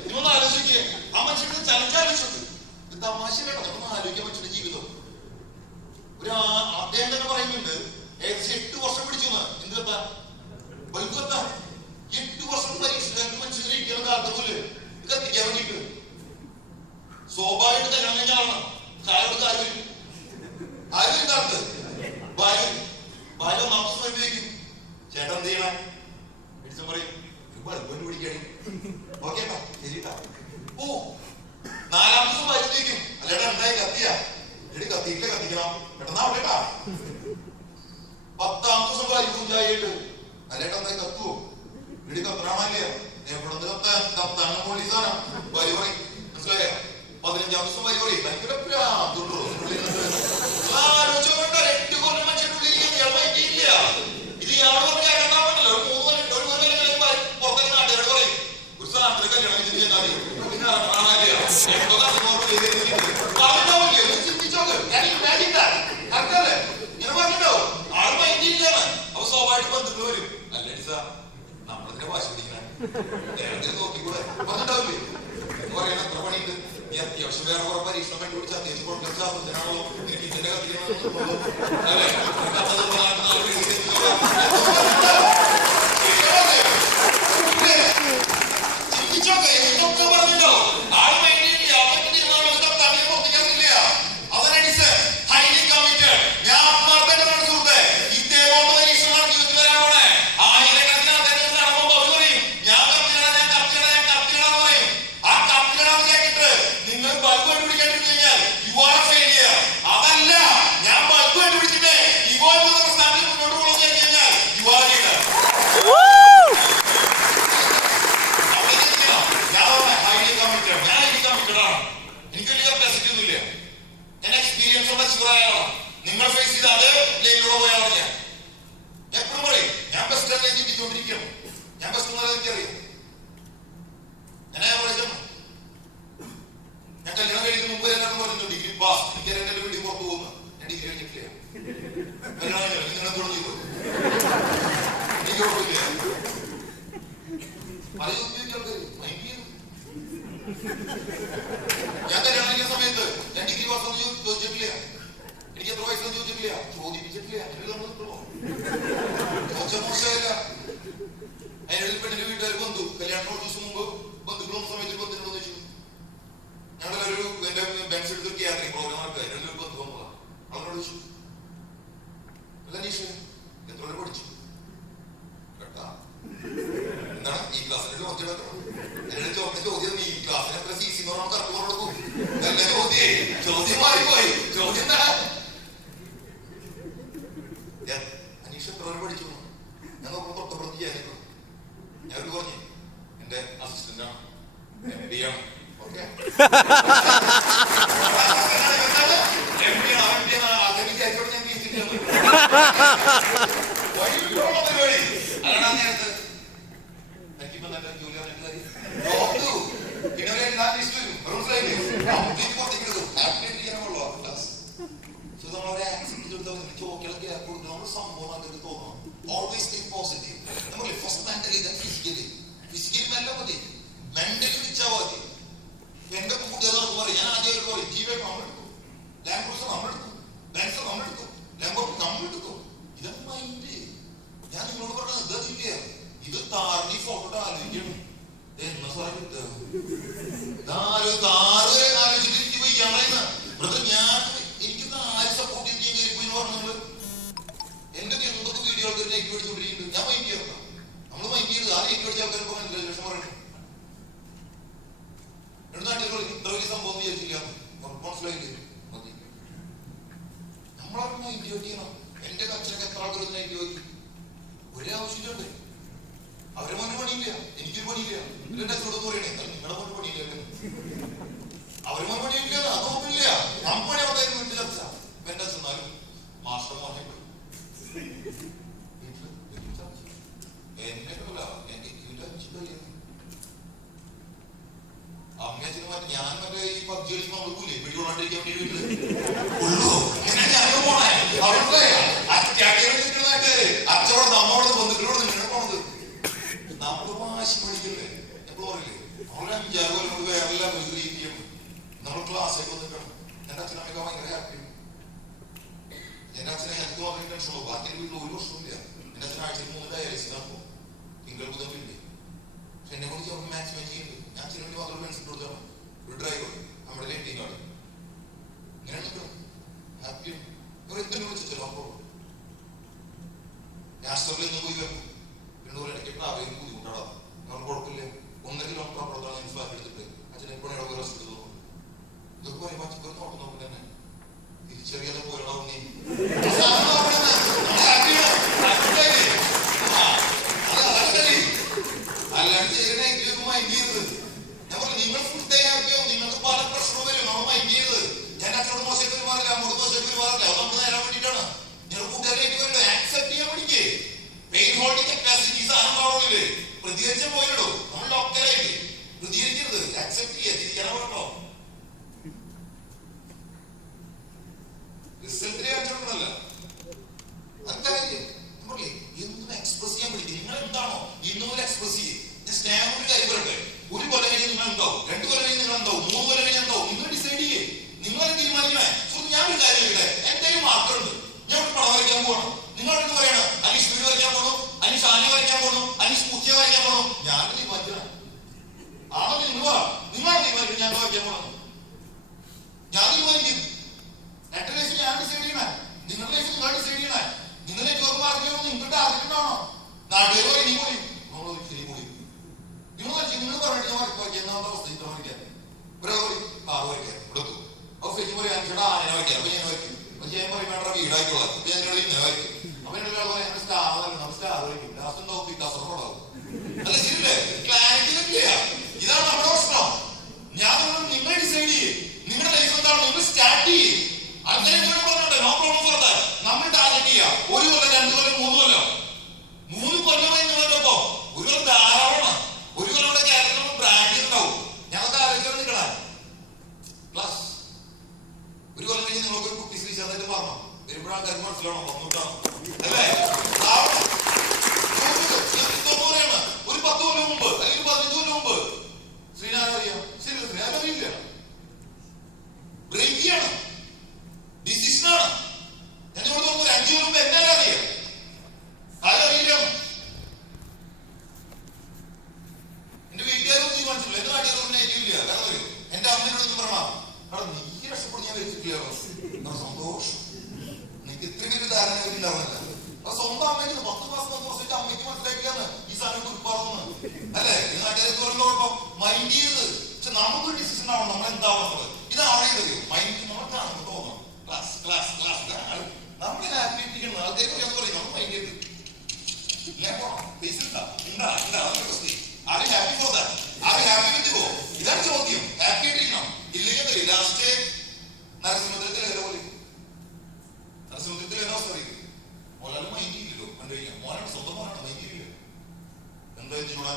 നിങ്ങളൊന്ന് ആലോചിക്കുക. ആ മനുഷ്യന്റെ ചലഞ്ച് ആലോചിച്ചത് തമാശ വേണം. നമ്മളൊന്ന് ആലോചിക്കാൻ മനുഷ്യന്റെ ജീവിതം. ഒരു അദ്ദേഹം തന്നെ പറയുന്നുണ്ട് ഏകദേശം 8 വർഷം പിടിച്ചു എന്ത് കത്താൻ ബൾബ് കത്താൻ. 8 വർഷം പരീക്ഷ മനുഷ്യനെ ഇരിക്കുന്ന കാലത്തുപോലെ കത്തിക്കാൻ വേണ്ടിട്ട്. സ്വാഭാവിക കല്യാണം കഴിഞ്ഞ ആളാണ്. കാലോട് ആരും കാലത്ത് ഭാര്യ ഒന്നാമത്തെ സമയത്ത് വയ്ക്കും ചേട്ടൻ എന്ത് ചെയ്യണം എഡിസൺ പറയും ബൾബ് പിടിക്കണി. ഓക്കെ ശരിട്ടാ. ഓ 4-ാമത്തെ ദിവസം ഭാര്യ വയ്ക്കും അല്ലേടാ എന്തായി കത്തിയാ എടി കത്തിയിട്ടില്ല കത്തിക്കണം പെട്ടെന്നാവട്ടെട്ടാ. 10-ാമത്തെ ദിവസം ഭാര്യ പൂജായിട്ട് അല്ലേട്ടാ എന്തായി കത്തുവോ എടി കത്തണാണല്ലേ എവിടെ കത്താൻ പോലീസാണ് ഭാര്യ പറയും. മനസ്സിലായോ? 15-ാമത്തെ ദിവസം ഭാര്യ പറയും ഭയങ്കര പ്രാന്തുണ്ടോ ആലോചിച്ചോണ്ട് 8 കൊല്ലം മനുഷ്യനുള്ളിൽ ഇയാൾ വൈകിയില്ല. ഇത് ഇയാളോട് പറഞ്ഞ കേൾക്കാൻ പറ്റില്ല. ഒരു 3 കൊല്ലം പുറത്തേക്ക് നാട്ടുകാരോട് പറയും ഒരു സ്ഥാനത്തിന് കല്യാണം ചിന്തിച്ചോക്ക്. ഞാൻ ഇമാജിൻ കറക്റ്റല്ലേ ഇങ്ങനെ പറഞ്ഞിട്ടുണ്ടാവും. ആള് മൈൻഡില്ലാണ്. അപ്പൊ സ്വാഭാവിക ബന്ധുക്കൾ വരും. അല്ലേ സാർ നമ്മളതിന്റെ വാശി പിടിക്കണം നേരത്തെ നോക്കിക്കൂടെ പറഞ്ഞിട്ടാവില്ലേ പറയണം എത്ര പണിയുണ്ട്. ഈ അത്യാവശ്യം വേറെ കുറെ പരീക്ഷണം കണ്ടുപിടിച്ച് അത്യാവശ്യം കൊടുക്കുന്ന ശാസ്ത്രജ്ഞനാണല്ലോ എനിക്ക് ഇതിന്റെ കത്തിക്കണമെന്നുള്ളൂ അല്ലെ ചിന്തിച്ചോക്കെ എന്തൊക്കെ പറഞ്ഞിട്ടോ ആൾ വേണ്ടിയില്ല അവർക്ക് തീരുമാനം തമിഴ് പ്രവർത്തിക്കാറില്ല. അതാണ് എഡിസൺ ഹൈലി കമ്മിറ്റഡ്. ഞാൻ ആത്മാർത്ഥമായിട്ടാണ് സുഹൃത്തെ ഇതേപോലത്തെ പരീക്ഷണമാണ് ജീവിതത്തിൽ വരാൻ പോണേ. ആയിരക്കണക്കിന് ആൾക്കാർ നടക്കുമ്പോ അവർ പറയും ഞാൻ കത്തിക്കണെന്ന് പറയും. ആ കത്തിക്കണമെന്നിലേക്കിട്ട് നിങ്ങൾ ബൾബ് കണ്ടുപിടിക്കാണ്ടിരുന്നു കഴിഞ്ഞാൽ യു ആർ എ ഫെയിലിയർ. അതല്ല ഞാൻ ബൾബ് കണ്ടുപിടിച്ചിട്ട് ഇതുപോലത്തെ പ്രസ്ഥാനത്തിൽ മുന്നോട്ട് പോകുന്നു കഴിഞ്ഞാൽ യു ആർ ലീഡർ. എനിക്ക് വലിയ കപ്പാസിറ്റി ഒന്നുമില്ല. ഞാൻ എക്സ്പീരിയൻസ് ഉള്ള ചൂറായാണ്. നിങ്ങൾ ഫേസ് ചെയ്ത് അതേ ലൈനിലൂടെ പോയാണ് ഞാൻ എപ്പോഴും പറയും ഞാൻ ബെസ്റ്റ് അല്ലേ ചിന്തിച്ചുകൊണ്ടിരിക്കണം. ഞാൻ ബെസ്റ്റ് എന്നല്ല എനിക്കറിയാം. ഞാൻ കല്യാണം കഴിക്കുന്ന മുമ്പ് എല്ലാവരും പറഞ്ഞു ഡിഗ്രി പാസ്. എനിക്ക് എന്റെ വീട്ടിൽ പുറത്തു പോകുന്നു. ഞാൻ ഡിഗ്രി കഴിഞ്ഞിട്ടില്ല. കല്യാണം നിങ്ങൾ എന്തുകൊണ്ട് ചെയ്തു എനിക്ക് കുഴപ്പമില്ല. പല ഞാൻ കല്യാണം കഴിക്കുന്ന സമയത്ത് ഞാൻ ഡിഗ്രി പാസ്സൊന്നും ചോദിച്ചിട്ടില്ല. എനിക്ക് എത്ര വയസ്സൊന്നും ചോദിച്ചിട്ടില്ല. ചോദിപ്പിച്ചിട്ടില്ല. മോശമല്ല. അതിനിടയിൽ പെണ്ണിന്റെ വീട്ടുകാർ ബന്ധു കല്യാണം കുറച്ച് ദിവസം മുമ്പ് ബന്ധുക്കളൊന്നും സമയത്ത് ബന്ധുക്കളെന്ന് വെച്ചു. ഞങ്ങളൊരു എന്റെ ബെൻസ് എടുത്ത് ഗ്യാതറിംഗ് പ്രോഗ്രാം ആക്കുക. അതിനൊരു ബന്ധു വന്നതാ. അവനോട് ചോദിച്ചു അനീഷ് എത്ര വരെ പഠിച്ചു കേട്ടാ എന്താണ് ഈ ക്ലാസ്സിന്റെ ചോദ്യം എന്റെ ചോദ്യം ഈ ക്ലാസ്സിന് എത്ര സി സി എന്ന് പറഞ്ഞാൽ കറക്റ്റ് കൊടുക്കും. നല്ല ചോദ്യം മാറിപ്പോയി. ചോദ്യം എന്താ അനീഷ് എത്ര വരെ പഠിച്ചു ഞാൻ നോക്കുമ്പോൾ തൊട്ടപ്പുറത്ത് ചെയ്യാനിട്ടു. ഞാൻ പറഞ്ഞു എന്റെ അസിസ്റ്റന്റ് ആണ് MD ആണ്. ഓക്കെ അല്ലാണ്ട് നേരത്ത് എനിക്കിപ്പോ നല്ല ജോലി പിന്നെ എല്ലാ ലിസ്റ്റ് വരും നമ്മളെ ആക്സിഡന്റ് എടുത്താൽ ചോക്കിളൊക്കെ കൊടുക്കണം. നമ്മൾ സംഭവം അതിന് തോന്നണം. Always think positive. നമ്മൾ ഫസ്റ്റ് മെന്റലി ഫിസിക്കലി നല്ല മതി. മെന്റലി പിടിച്ചാൽ മതി. എന്റെ കൂട്ടുകാർ നമുക്ക് പറയും ഞാൻ ആദ്യം പറയും ജീവ നമ്മളെടുക്കും ലാംഗ്വേജ് നമ്മളെടുക്കും ബാങ്ക്സ് നമ്മളെടുക്കും ലാംഗ്വേജ് നമ്മളെടുക്കും. ഇതാണ് മൈൻഡ്. ഞാൻ നിങ്ങളോട് പറഞ്ഞത് ഇതല്ല. ഇത് താറി ഫോട്ടോ ആലോചിക്കണം. എന്ന സാറ് ആലോചിച്ചിട്ട് പോയി ക്യാമറ ബ്രദർ ഞാൻ എനിക്ക് ആര് സപ്പോർട്ട് ചെയ്ത് പോയി പറഞ്ഞത് എന്റെ എന്തൊക്കെ വീഡിയോ ആൾക്കാർ ലൈക്ക് മേടിച്ചുകൊണ്ടിരിക്കുന്നുണ്ട്. ഞാൻ മൈൻഡ് ചെയ്യാം. നമ്മൾ മൈൻഡ് ചെയ്ത് ആ ലൈക്ക് മേടിച്ച ആൾക്കാർക്ക് വിഷം പറയണം. നാട്ടുകൾ ഇത്ര വലിയ സംഭവം വിചാരിച്ചില്ല. മനസ്സിലായില്ലേ മതി. നമ്മളാണ് മൈൻഡ് ചെയ്യണം. എന്റെ കച്ചനൊക്കെ എത്ര ആൾക്കാർ മൈൻഡ് ചോദിക്കും. ഒരേ ആവശ്യമുണ്ട്. അവരെ മോന് പണിയില്ല എനിക്കൊരു പണിയില്ല. എന്റെ അച്ഛനോട് പറയണേ നിങ്ങളുടെ മോന് പണിയില്ല. അവര് മോന് പണിയില്ല അത് നോക്കില്ല. നമ്മുടെ അവിടെ വീട്ടിൽ ചർച്ച എന്റെ അച്ഛനാലും മാസ്റ്റർ മോനെ എന്നെ അമ്മയച്ഛന് മറ്റേ ഞാൻ മറ്റേ ഈ പബ്ജി കളിക്കുമ്പോൾ കൊടുക്കൂലേ പിടികൊള്ളാണ്ടിരിക്കാൻ വേണ്ടി ഉള്ളൂ. ഞാനൊക്കെ പോണേ അവിടെ അച്ഛനോട് നമ്മോട് ബന്ധുക്കളോട് നിങ്ങളെ പോണത് നമ്മള് വാശി പഠിക്കല്ലേ. എപ്പോഴും പറയില്ലേ നമ്മളെ 5-6 കൊല്ലം കൊണ്ട് വേറെല്ലാം ചെയ്യും. നമ്മൾ ക്ലാസ്സൊക്കെ വന്നിട്ടാണ്. എന്റെ അച്ഛനമ്മയൊക്കെ ഭയങ്കര ഹാപ്പിയാണ്. എന്റെ അച്ഛനെ ഹെൽത്ത് വളരെ ടെൻഷനുള്ളൂ. ബാക്കി വീട്ടിൽ ഒരു വർഷമില്ല. എന്റെ അച്ഛൻ ആഴ്ചയിൽ 3 ഡയാലിസിസ് നടക്കും. തിങ്കൾ ബുധൻ പിന്നെ. പക്ഷെ എന്നെ കുറിച്ച് അവർക്ക് മാക്സിമം ചെയ്യുന്നുണ്ട്. ഞാൻ അച്ഛന് വേണ്ടി മാത്രം പെൻസിൽ കൊടുത്താണ്. ഒരു ഡ്രൈവർ നമ്മുടെ ലേറ്റിംഗ് ആണ്. ഇങ്ങനെയാണ് ഹാപ്പിയാണ്. ഇവർ എന്തിനു വിളിച്ചല്ലോ അപ്പോ രാഷ്ട്രത്തിൽ നിന്ന് പോയി വരും. 2 ഇടയ്ക്ക് ട്രാവലിംഗ് ബുദ്ധിമുട്ടാണ്. നമ്മൾ കുഴപ്പമില്ല. 1.5 കിലോമീറ്റർ അപ്പുറത്താണ് ഞാൻ ഫ്ലാറ്റ് എടുത്തിട്ട് അച്ഛൻ എപ്പോഴും ഇടവ് റെസ്റ്റ് എടുത്തു. ഇതൊക്കെ പറയുമ്പോൾ അച്ഛൻ നോട്ട് നോക്കി തന്നെ തിരിച്ചറിയാതെ പോയിടാവും. നീ അല്ലാണ്ട് ചെയ്യുന്ന മൈൻഡ് ചെയ്തത് ഞാൻ പറഞ്ഞു നിങ്ങൾ ഫുൾ ടൈം ഹാപ്പിയോ. നിങ്ങൾക്ക് പല പ്രശ്നവും വരും. നമ്മൾ മൈൻഡ് ചെയ്തത് ഞാൻ അച്ഛനോട് മോശം പെരുമാറില്ല, അമ്മോട് മോശം പെരുമാറില്ല. അത് നമുക്ക് നേരാൻ വേണ്ടിയിട്ടാണ്. നിങ്ങൾ കൂട്ടുകാരിലേക്ക് വരണ്ടോ ആക്സെപ്റ്റ് ചെയ്യാൻ പഠിക്കേ. പെയിൻ ഹോൾഡിംഗ് കപ്പാസിറ്റി സാധനം കാണുന്നില്ലേ. പ്രതികരിച്ചാൽ പോയിട്ടോ നമ്മൾ ലോക്കലായിട്ട് പ്രതികരിക്കരുത്. ആക്സെപ്റ്റ് ചെയ്യുക. തിരിക്കാനോ കേട്ടോ റിസൾട്ടിനെ കാണിച്ചോണ്ടല്ല അക്കാര്യം നമ്മളെ എന്നും എക്സ്പ്രസ് ചെയ്യാൻ പഠിക്കും. നിങ്ങൾ എന്താണോ ഇന്നുപോലെ എക്സ്പ്രസ് ചെയ്യും. ഞാൻ സ്നേഹം ഒരു കാര്യം പറയട്ടെ. 1 കൊല്ലം കഴിഞ്ഞ് നിങ്ങൾ ഉണ്ടാവും, 2 കൊല്ലം കഴിഞ്ഞ് നിങ്ങൾ ഉണ്ടാവും, 3 കൊല്ലം കഴിഞ്ഞ് ഉണ്ടാവും. നിങ്ങൾ ഡിസൈഡ് ചെയ്യേ. നിങ്ങളെ തീരുമാനിക്കണേ. ഞാൻ ഒരു കാര്യം ചെയ്യട്ടെ. എന്റെ മാത്രമുണ്ട്. ഞാൻ ഒരു പടം വരയ്ക്കാൻ പോകണം. നിങ്ങളോട് പറയണം അനീഷ് വീട് വരയ്ക്കാൻ പോകണം, അനീഷ് ആന വരയ്ക്കാൻ പോകണം, അനീഷ് പൂച്ച വരയ്ക്കാൻ പോകണം. ഞാൻ തീരുമാനിക്കണം. ആണോ നിങ്ങൾ പറ. നിങ്ങളാണ് തീരുമാനിക്കുന്നത് ഞാൻ വരയ്ക്കാൻ പോകണം. ഞാൻ തീരുമാനിക്കും. എന്റെ ലൈഫ് ഞാൻ ഡിസൈഡ് ചെയ്യണേ. നിങ്ങളുടെ ലൈഫ് നിങ്ങൾ ഡിസൈഡ് ചെയ്യണേ. നിങ്ങൾ നെറ്റ്വർക്ക് മാർക്കറ്റ് നിങ്ങൾക്ക് ടാർഗറ്റ് ആണോ. നാട്ടുകാർ പറയും നീ കൂടി ശരി കൂടി നിങ്ങൾ പറഞ്ഞിട്ട് ഞാൻ വരയ്ക്കാൻ എന്നാമത്തെ അവസ്ഥ ചിത്രം വരയ്ക്കാൻ ഒരു കാർ വരയ്ക്കാൻ എടുത്തു. അപ്പൊ ഫെജി പറയും അനിഷയുടെ ആനയെ വരയ്ക്കാം. അപ്പൊ ഞാൻ വരയ്ക്കും. പക്ഷെ ഞാൻ പറയും വേണ്ട വീടായിക്കോളാം. അപ്പൊ ഞാൻ ഇങ്ങനെ വരയ്ക്കും. അപ്പൊ എന്നോട് പറയാം സ്റ്റാർ നമ്മൾ സ്റ്റാർ വരയ്ക്കും. ലാസ്റ്റ് ഉണ്ടാവും പിക്കാസോടാവും. അല്ല ശരിയല്ലേ. ക്ലാരിറ്റി കിട്ടില്ല. ഇതാണ് നമ്മുടെ പ്രശ്നം. ഞാൻ നിങ്ങൾ ഡിസൈഡ് ചെയ്യും. നിങ്ങളുടെ ലൈഫ് എന്താണ് നിങ്ങൾ സ്റ്റാർട്ട് ചെയ്യും. അങ്ങനെ നിങ്ങൾ പറഞ്ഞോട്ടെ നോ പ്രോബ്ലം പറഞ്ഞാൽ നമ്മൾ ടാർഗറ്റ് ചെയ്യുക. 1 കൊല്ലം 2 കൊല്ലം 3 കൊല്ലം 3 കൊല്ലമായി നിങ്ങളൊപ്പം 1 കൊല്ലം ധാരാളമാണ്. 1 കൊല്ലം ക്യാരക്ടർ ബ്രാൻഡ് ഉണ്ടാവും. ഞങ്ങൾക്ക് ആലോചിക്കാൻ നിൽക്കണ പ്ലസ് 1 കൊല്ലം കഴിഞ്ഞ് നിങ്ങൾക്ക് കുട്ടി ശ്രീശാന്തായിട്ട് പറഞ്ഞു വരുമ്പോഴും ആൾക്കാർക്ക് മനസ്സിലാണോ പറഞ്ഞിട്ടാണോ അല്ലേ. ഒരു 10 കൊല്ലം മുമ്പ് അല്ലെങ്കിൽ 15 കൊല്ലം മുമ്പ് ശ്രീനാഥ് അറിയാം. ശരി ശ്രീനാഥ് അറിയില്ല. ബ്രേക്കിയാണ് ഡിസിഷനാണ്. എന്നോട് തോന്നുന്നു 5 കൊല്ലം മുമ്പ് എന്നാലും അറിയാം. അതറിയില്ല. എന്റെ വീട്ടുകാരൊന്നും തീരുമാനിച്ചില്ല. എന്റെ നാട്ടുകാരൊന്നും നെഗറ്റീവില്ല. കാരണം അറിയോ എന്റെ അമ്മയോടൊന്നും പറഞ്ഞാ കാരണം നീ രക്ഷപ്പെടും ഞാൻ വെച്ചിട്ടില്ല. സന്തോഷം. എനിക്ക് ഇത്ര വലിയ ധാരണ ഉണ്ടാവുന്നില്ല. അപ്പൊ സ്വന്തം അമ്മയ്ക്ക് 10 മാസം 10 വർഷമായിട്ട് അമ്മയ്ക്ക് മനസ്സിലാക്കിയാണ് ഈ സാധനം കുറിപ്പാറുന്നത് അല്ലേ. ഈ നാട്ടുകാർക്ക് പറയുമ്പോൾ മൈൻഡ് ചെയ്ത്. പക്ഷെ നമുക്കൊരു ഡിസിഷൻ ആവണം. നമ്മൾ എന്താവണം ഇതാവണേ അറിയോ. മൈൻഡ് നമുക്കാണ് തോന്നണം. ക്ലാസ് ക്ലാസ് ക്ലാസ് നമ്മൾ ഹാപ്പി ആയിട്ടിരിക്കണം. ആൾക്കാർക്ക് പറയാൻ പറയും നമ്മൾ മൈൻഡ് ചെയ്ത് ഇതാണ് ചോദ്യം. ഹാപ്പി ആയിട്ടിരിക്കണം. ഇല്ലെങ്കിൽ ലാസ്റ്റ് നരസിംഹത്തിൽ ഏതോ പോലെ നരസിംഹത്തിൽ ഏതോ അവസ്ഥ അറിയില്ല. മോനാലും മൈൻഡ് ചെയ്യില്ലല്ലോ. കണ്ടുകഴിഞ്ഞാൽ മോനാണ് സ്വന്തം മോനാണ് മൈൻഡ് ചെയ്യില്ല. എന്തായാലും ചൂടാ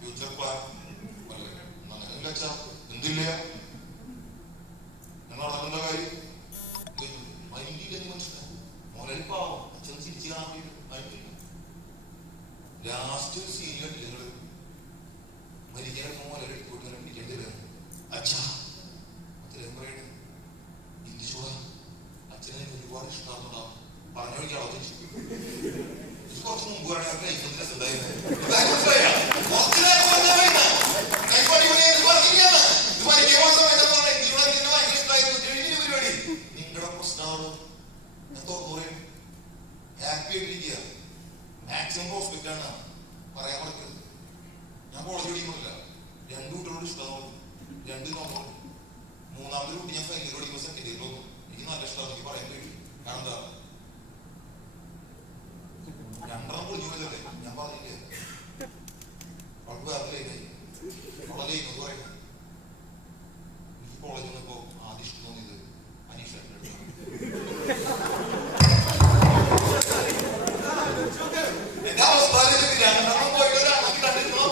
ഫ്യൂച്ചർ പ്ലാൻ അങ്ങനെ വെച്ചാ എന്തില്ല നിങ്ങൾ നടക്കേണ്ട കാര്യം മൈൻഡ് ചെയ്യില്ലെന്ന് മനസ്സിലാവും. മോനാലും പാവം അച്ഛൻ ചിരിച്ചു കാണാൻ വേണ്ടി മൈൻഡ് ചെയ്യില്ല. ലാസ്റ്റ് ഒരു സീൻ കണ്ടില്ല നിങ്ങള് മരിക്കാനൊക്കെ മോലെടുത്ത് പോയിട്ട് ഇങ്ങനെ പിടിക്കേണ്ടി വരും. അച്ഛാ അത്രയും പറയണേ ഇന്ത്യ ചൂടാ അച്ഛനെ ഒരുപാട് ഇഷ്ടമാണെന്നുണ്ടാവും പറഞ്ഞു വയ്ക്കാണോ തിരിച്ചു. കുറച്ച് മുമ്പ് വേണമെങ്കിൽ ലൈഫ് ഉണ്ടായിരുന്നത് പരിപാടി നിങ്ങളുടെ പ്രശ്നമാണ്. ഞാൻ തോന്നുന്നു ഹാപ്പി ആയിട്ടിരിക്കുക. മാക്സിമം ഹോസ്പിറ്റലാണ് പറയാൻ പറ്റരുത്. ഞാൻ കോളേജ് പഠിക്കുന്നില്ല. 2 കുട്ടികളോട് ഇഷ്ടമാണ്. 2 നോക്കണം. 3ാമത്തെ കുട്ടി ഞാൻ ഫൈനൽ പഠിക്കുമ്പോൾ സെക്കൻഡ് ഇയറിൽ തോന്നും എനിക്ക് നല്ല ഇഷ്ടമാണ്. എനിക്ക് പറയാൻ കഴിയും. കാരണം എന്താ 2 പൊളിഞ്ഞു പോയതല്ലേ. ഞാൻ പറഞ്ഞില്ലേ അവൾക്ക് വേറെ ലൈനായി അവളെ ലൈനെന്ന് പറയുന്നത്. എനിക്ക് കോളേജിൽ വന്നപ്പോ ആദ്യം ഇഷ്ടം തോന്നിയത് അനീഷായിട്ട് എന്റെ അവസ്ഥ 2 പോയിട്ട് ഒരാളെ കണ്ടിരുന്നോ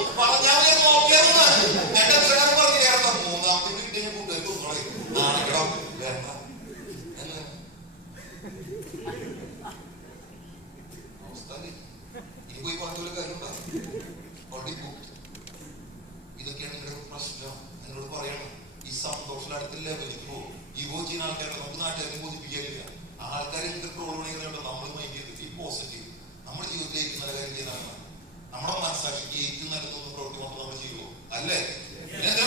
നിങ്ങളോട് പറയണം, ഈ സന്തോഷം അടുത്ത ലെവലിപ്പോ ഇവോ ചെയ്യുന്ന ആൾക്കാരെ നമുക്ക് നാട്ടുകാരെ ബോധിപ്പിക്കാനില്ല. ആൾക്കാരെ എന്തൊക്കെ ട്രോൾ പണികളുണ്ടോ നമ്മൾ മൈൻഡ് ചെയ്ത് ഈ പോസിറ്റീവ് നമ്മുടെ ജീവിതത്തിൽ ഏറ്റവും നല്ല കാര്യം ചെയ്യുന്നതാണ്. നമ്മുടെ മനസ്സാക്ഷിക്ക് ഏറ്റവും നല്ലതൊന്നും പ്രവൃത്തി മാത്രം നമ്മൾ ചെയ്യുമോ? അല്ലേ?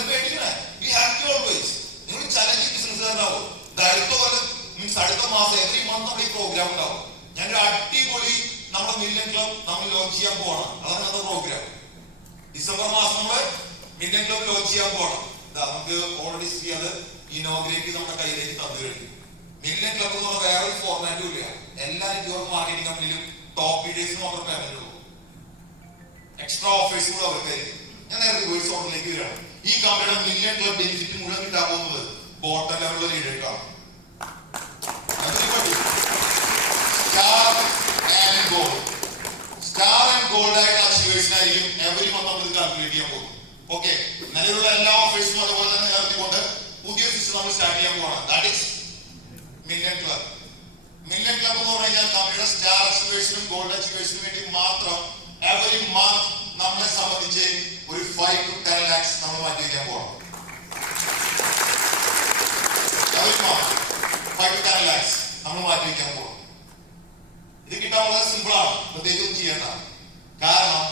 പേടിക്കണേ. We have to always. നിങ്ങൾ ചലഞ്ചിങ് ബിസിനസ്സുകാരനാവും. അടുത്ത കൊല്ലം മീൻസ് അടുത്ത മാസം എവറി മന്ത് നമ്മുടെ ഈ പ്രോഗ്രാം ഉണ്ടാവും. ഞങ്ങൾ അടിപൊളി നമ്മുടെ മില്യൺ ക്ലബ് നമ്മൾ ലോഞ്ച് ചെയ്യാൻ പോകണം. അതാണ് നമ്മുടെ പ്രോഗ്രാം. ഡിസംബർ മാസം നമ്മള് മില്യൺ ക്ലബ് ലോഞ്ച് ചെയ്യാൻ പോകണം. നമുക്ക് ഓൾറെഡി അത് ഇനോഗ്രേറ്റ് നമ്മുടെ കയ്യിലേക്ക് തന്നു കഴിഞ്ഞു. മില്യൺ ക്ലബ് എന്ന് പറഞ്ഞാൽ വേറൊരു ഫോർമാറ്റും ഇല്ല. എല്ലാ നെറ്റ്വർക്ക് മാർക്കറ്റിംഗ് കമ്പനിയിലും ടോപ്പ് ലീഡേഴ്സ് മാത്രം പേയ്മെന്റ് ഉള്ളൂ. എക്സ്ട്രാ ഓഫേഴ്സ് കൂടെ അവർക്കായിരിക്കും. ഞാൻ നേരത്തെ വോയിസ് ഓർഡറിലേക്ക് വരികയാണ്. ഈ കമ്പനിയുടെ മില്യൺ ക്ലബ് ബെനിഫിറ്റ് മുഴുവൻ കിട്ടാൻ പോകുന്നത് ബോട്ടം ലെവലുള്ള ലീഡേഴ്സാണ്. സ്റ്റാർ ആൻഡ് ഗോൾഡ് ആയിട്ട് അച്ചീവേഴ്സിനായിരിക്കും എവരി മന്ത് നമ്മൾ കാൽക്കുലേറ്റ് ചെയ്യാൻ പോകും. ഓക്കെ, നിലവിലുള്ള എല്ലാ ഓഫേഴ്സും അതുപോലെ തന്നെ നിലനിർത്തിക്കൊണ്ട് പുതിയ സിസ്റ്റം നമ്മൾ സ്റ്റാർട്ട് ചെയ്യാൻ പോകണം. That is million club. Million club എന്ന് പറഞ്ഞു കഴിഞ്ഞാൽ കമ്പനിയുടെ സ്റ്റാർ അച്ചീവേഴ്സിനും ഗോൾഡ് അച്ചീവേഴ്സിനും വേണ്ടി മാത്രം എവരി മന്ത് നമ്മളെ സംബന്ധിച്ച് ഒരു 5 to 10 lakhs നമ്മൾ മാറ്റി വയ്ക്കാൻ പോകണം. എവരി മന്ത് 5 to 10 lakhs നമ്മൾ മാറ്റി വയ്ക്കാൻ പോകണം. ഇത് കിട്ടാൻ വളരെ സിമ്പിൾ ആണ്, പ്രത്യേകിച്ചൊന്നും ചെയ്യേണ്ട. കാരണം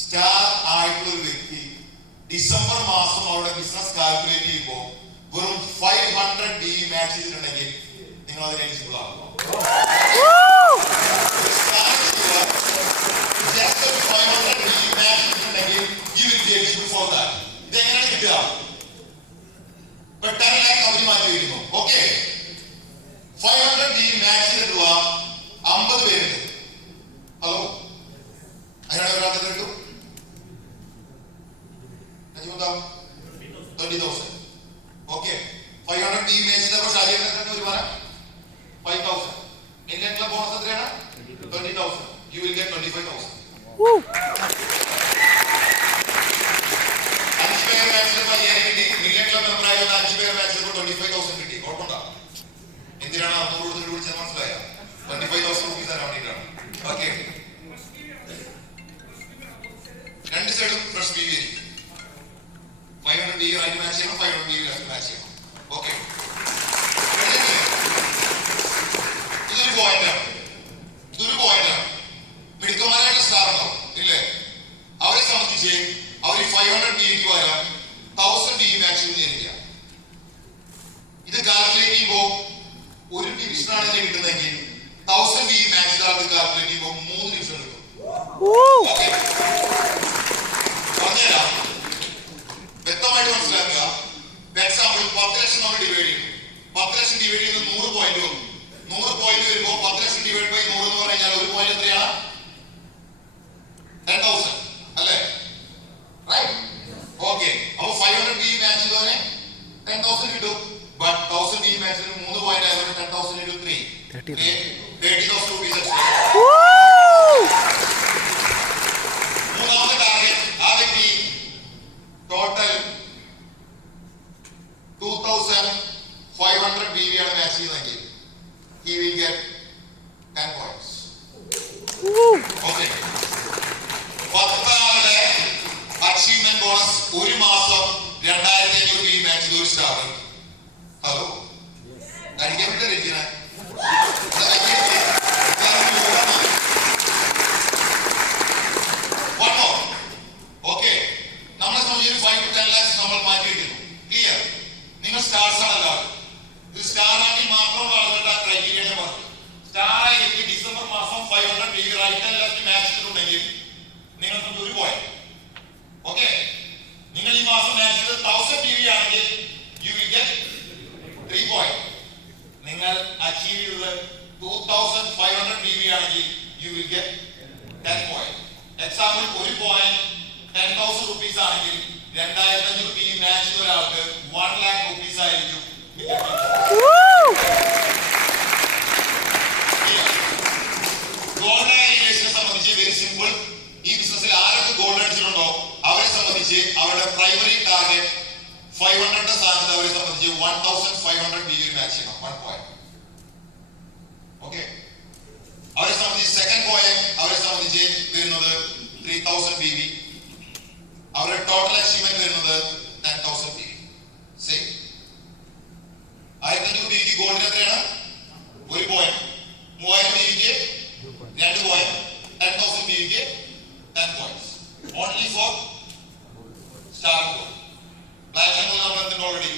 സ്റ്റാർ ആയിട്ടുള്ള ഒരു വ്യക്തി ഡിസംബർ മാസം അവരുടെ ബിസിനസ് കാൽക്കുലേറ്റ് ചെയ്യുമ്പോൾ വെറും 500 DE മാച്ച് ചെയ്തിട്ടുണ്ടെങ്കിൽ നിങ്ങൾ അതിന് എലിജിബിൾ ആകും. ഇതെങ്ങനെയാണ് കിട്ടുക? 10 lakh അവധി മാറ്റി വയ്ക്കുന്നു. ഓക്കെ, 500 DE മാച്ച് ചെയ്തിട്ടുള്ള 50 പേരുണ്ട്. ഹലോ, അതിനാണ് ഒരാൾക്ക് കിട്ടും 20,000. ഓക്കെ, 500 DE മാച്ച് ചെയ്തപ്പോൾ ശാരീരിക ഒരു പറ 5,000. ഇന്ത്യൻ ക്ലബ് ബോണസ് എത്രയാണ്? 20,000. You will get 25,000. 5 പേർ മാച്ചിൽ 5,000 കിട്ടി. മില്യൺ ക്ലബ് മെമ്പർ ആയതുകൊണ്ട് 5 പേർ മാച്ചിൽ 25,000 കിട്ടി. കുഴപ്പമുണ്ടോ? എന്തിനാണ് 600 കൊടുത്തിട്ട് വിളിച്ചാൽ മനസ്സിലായോ? 25,000 rupees തരാൻ വേണ്ടിയിട്ടാണ്. ഓക്കെ, രണ്ട് സൈഡും ഫ്രഷ് ബി ആയിരിക്കും. 500 DE ആയിട്ട് മാച്ച് ചെയ്യണം, 500 DE ലെഫ്റ്റ് മാച്ച് ചെയ്യണം. ഓക്കെ, ഇതൊരു പോയിന്റാണ്. മിടുക്കന്മാരായിട്ട് സ്റ്റാർ ഉണ്ടാവും ഇല്ലേ? അവരെ സംബന്ധിച്ച് അവർ 500 DEക്ക് പകരം 1000 DE മാച്ച് ചെയ്തിരിക്കുക. ഇത് കാൽക്കുലേറ്റ് ചെയ്യുമ്പോൾ ഒരു ഡിവിഷനാണ് ഇതിന് കിട്ടുന്നതെങ്കിൽ 1000 DE മാച്ച് ചെയ്ത കാൽക്കുലേറ്റ് ചെയ്യുമ്പോൾ 3 ഡിവിഷൻ കിട്ടും. ഓക്കെ, പറഞ്ഞുതരാം, വ്യക്തമായിട്ട് മനസ്സിലാക്കുക. എക്സാമ്പിൾ 10 ലക്ഷം നമ്മൾ ഡിവൈഡ് ചെയ്യും. 10 ലക്ഷം ഡിവൈഡ് ചെയ്യുന്നത് 100 പോയിന്റ് വന്നു. 100 പോയിന്റ് വരുമ്പോൾ 10 ലക്ഷം ഡിവൈഡ് ബൈ 100 എന്ന് പറഞ്ഞാൽ ഒരു പോയിന്റ് എത്രയാണ്? 10,000 അല്ലേ? റൈറ്റ്. ഓക്കെ, അപ്പൊ 500 DE മാച്ച് ചെയ്തവനെ 10,000 കിട്ടും. ബട്ട് 1000 DE മാച്ചിന് 3 പോയിന്റ് ആയതുകൊണ്ട് 10,000 into 3 30,000 rupees extra. മൂന്നാമത്തെ ടാർഗറ്റ്, ആ വ്യക്തി ടോട്ടൽ 2,500 BV ആണ് മാച്ച് ചെയ്യുന്നതെങ്കിൽ he will get 10 points. Okay, 10 ആളുടെ അച്ചീവ്മെന്റ് ബോണസ് ഒരു മാസം 2,500 BV മാച്ച് ചെയ്ത ഒരു സ്റ്റാർ. ഹലോ, കഴിക്കാൻ പറ്റില്ല. ഓക്കെ, നമ്മളെ സംബന്ധിച്ച് 5 to 10 lakhs നമ്മൾ മാറ്റി വയ്ക്കുന്നു. ക്ലിയർ? നിങ്ങൾ സ്റ്റാർസ് ആണല്ലോ. ഇത് സ്റ്റാർ ആണെങ്കിൽ മാത്രമുള്ള ആളുകളുടെ ക്രൈറ്റീരിയ പറഞ്ഞു. സ്റ്റാർ ആയിട്ട് ഡിസംബർ മാസം 500 BV right and left match ചെയ്തിട്ടുണ്ടെങ്കിൽ നിങ്ങൾക്ക് ഒരു പോയിന്റ്. ഓക്കെ, നിങ്ങൾ ഈ മാസം മാച്ച് ചെയ്ത് 1000 BV ആണെങ്കിൽ you will get 3 points. നിങ്ങൾ അച്ചീവ് ചെയ്തത് 2,500 BV ആണെങ്കിൽ you will get 10 points. Example ഒരു പോയിന്റ് 10,000 rupees ആണെങ്കിൽ 2,500 BV മാച്ച് ചെയ്ത ഒരാൾക്ക് 1 lakh rupees ആയിരിക്കും. ഗോൾഡ് ലീഡേഴ്സിനെ സംബന്ധിച്ച് വെരി സിമ്പിൾ. ഈ ബിസിനസ്സിൽ ആരൊക്കെ ഗോൾഡ് അടിച്ചിട്ടുണ്ടോ അവരെ സംബന്ധിച്ച് അവരുടെ പ്രൈമറി ടാർഗറ്റ് 500 സ്ഥാനത്ത് അവരെ സംബന്ധിച്ച് 1,500 BV മാച്ച് ചെയ്യണം. 1 പോയിന്റ്. ഓക്കെ, അവരെ സംബന്ധിച്ച് സെക്കൻഡ് പോയിന്റ് അവരെ സംബന്ധിച്ച് വരുന്നത് 3,000 BV. അവരുടെ ടോട്ടൽ അച്ചീവ്മെന്റ് വരുന്നത് 10,000 PV. സെയിം 1500 PV ഗോൾഡിന് എത്രയാണ്? 1 point. 3000 PV 2 point. 10,000 PV 10 points. Only for star gold. Platinum നമ്മൾ ഓൾറെഡി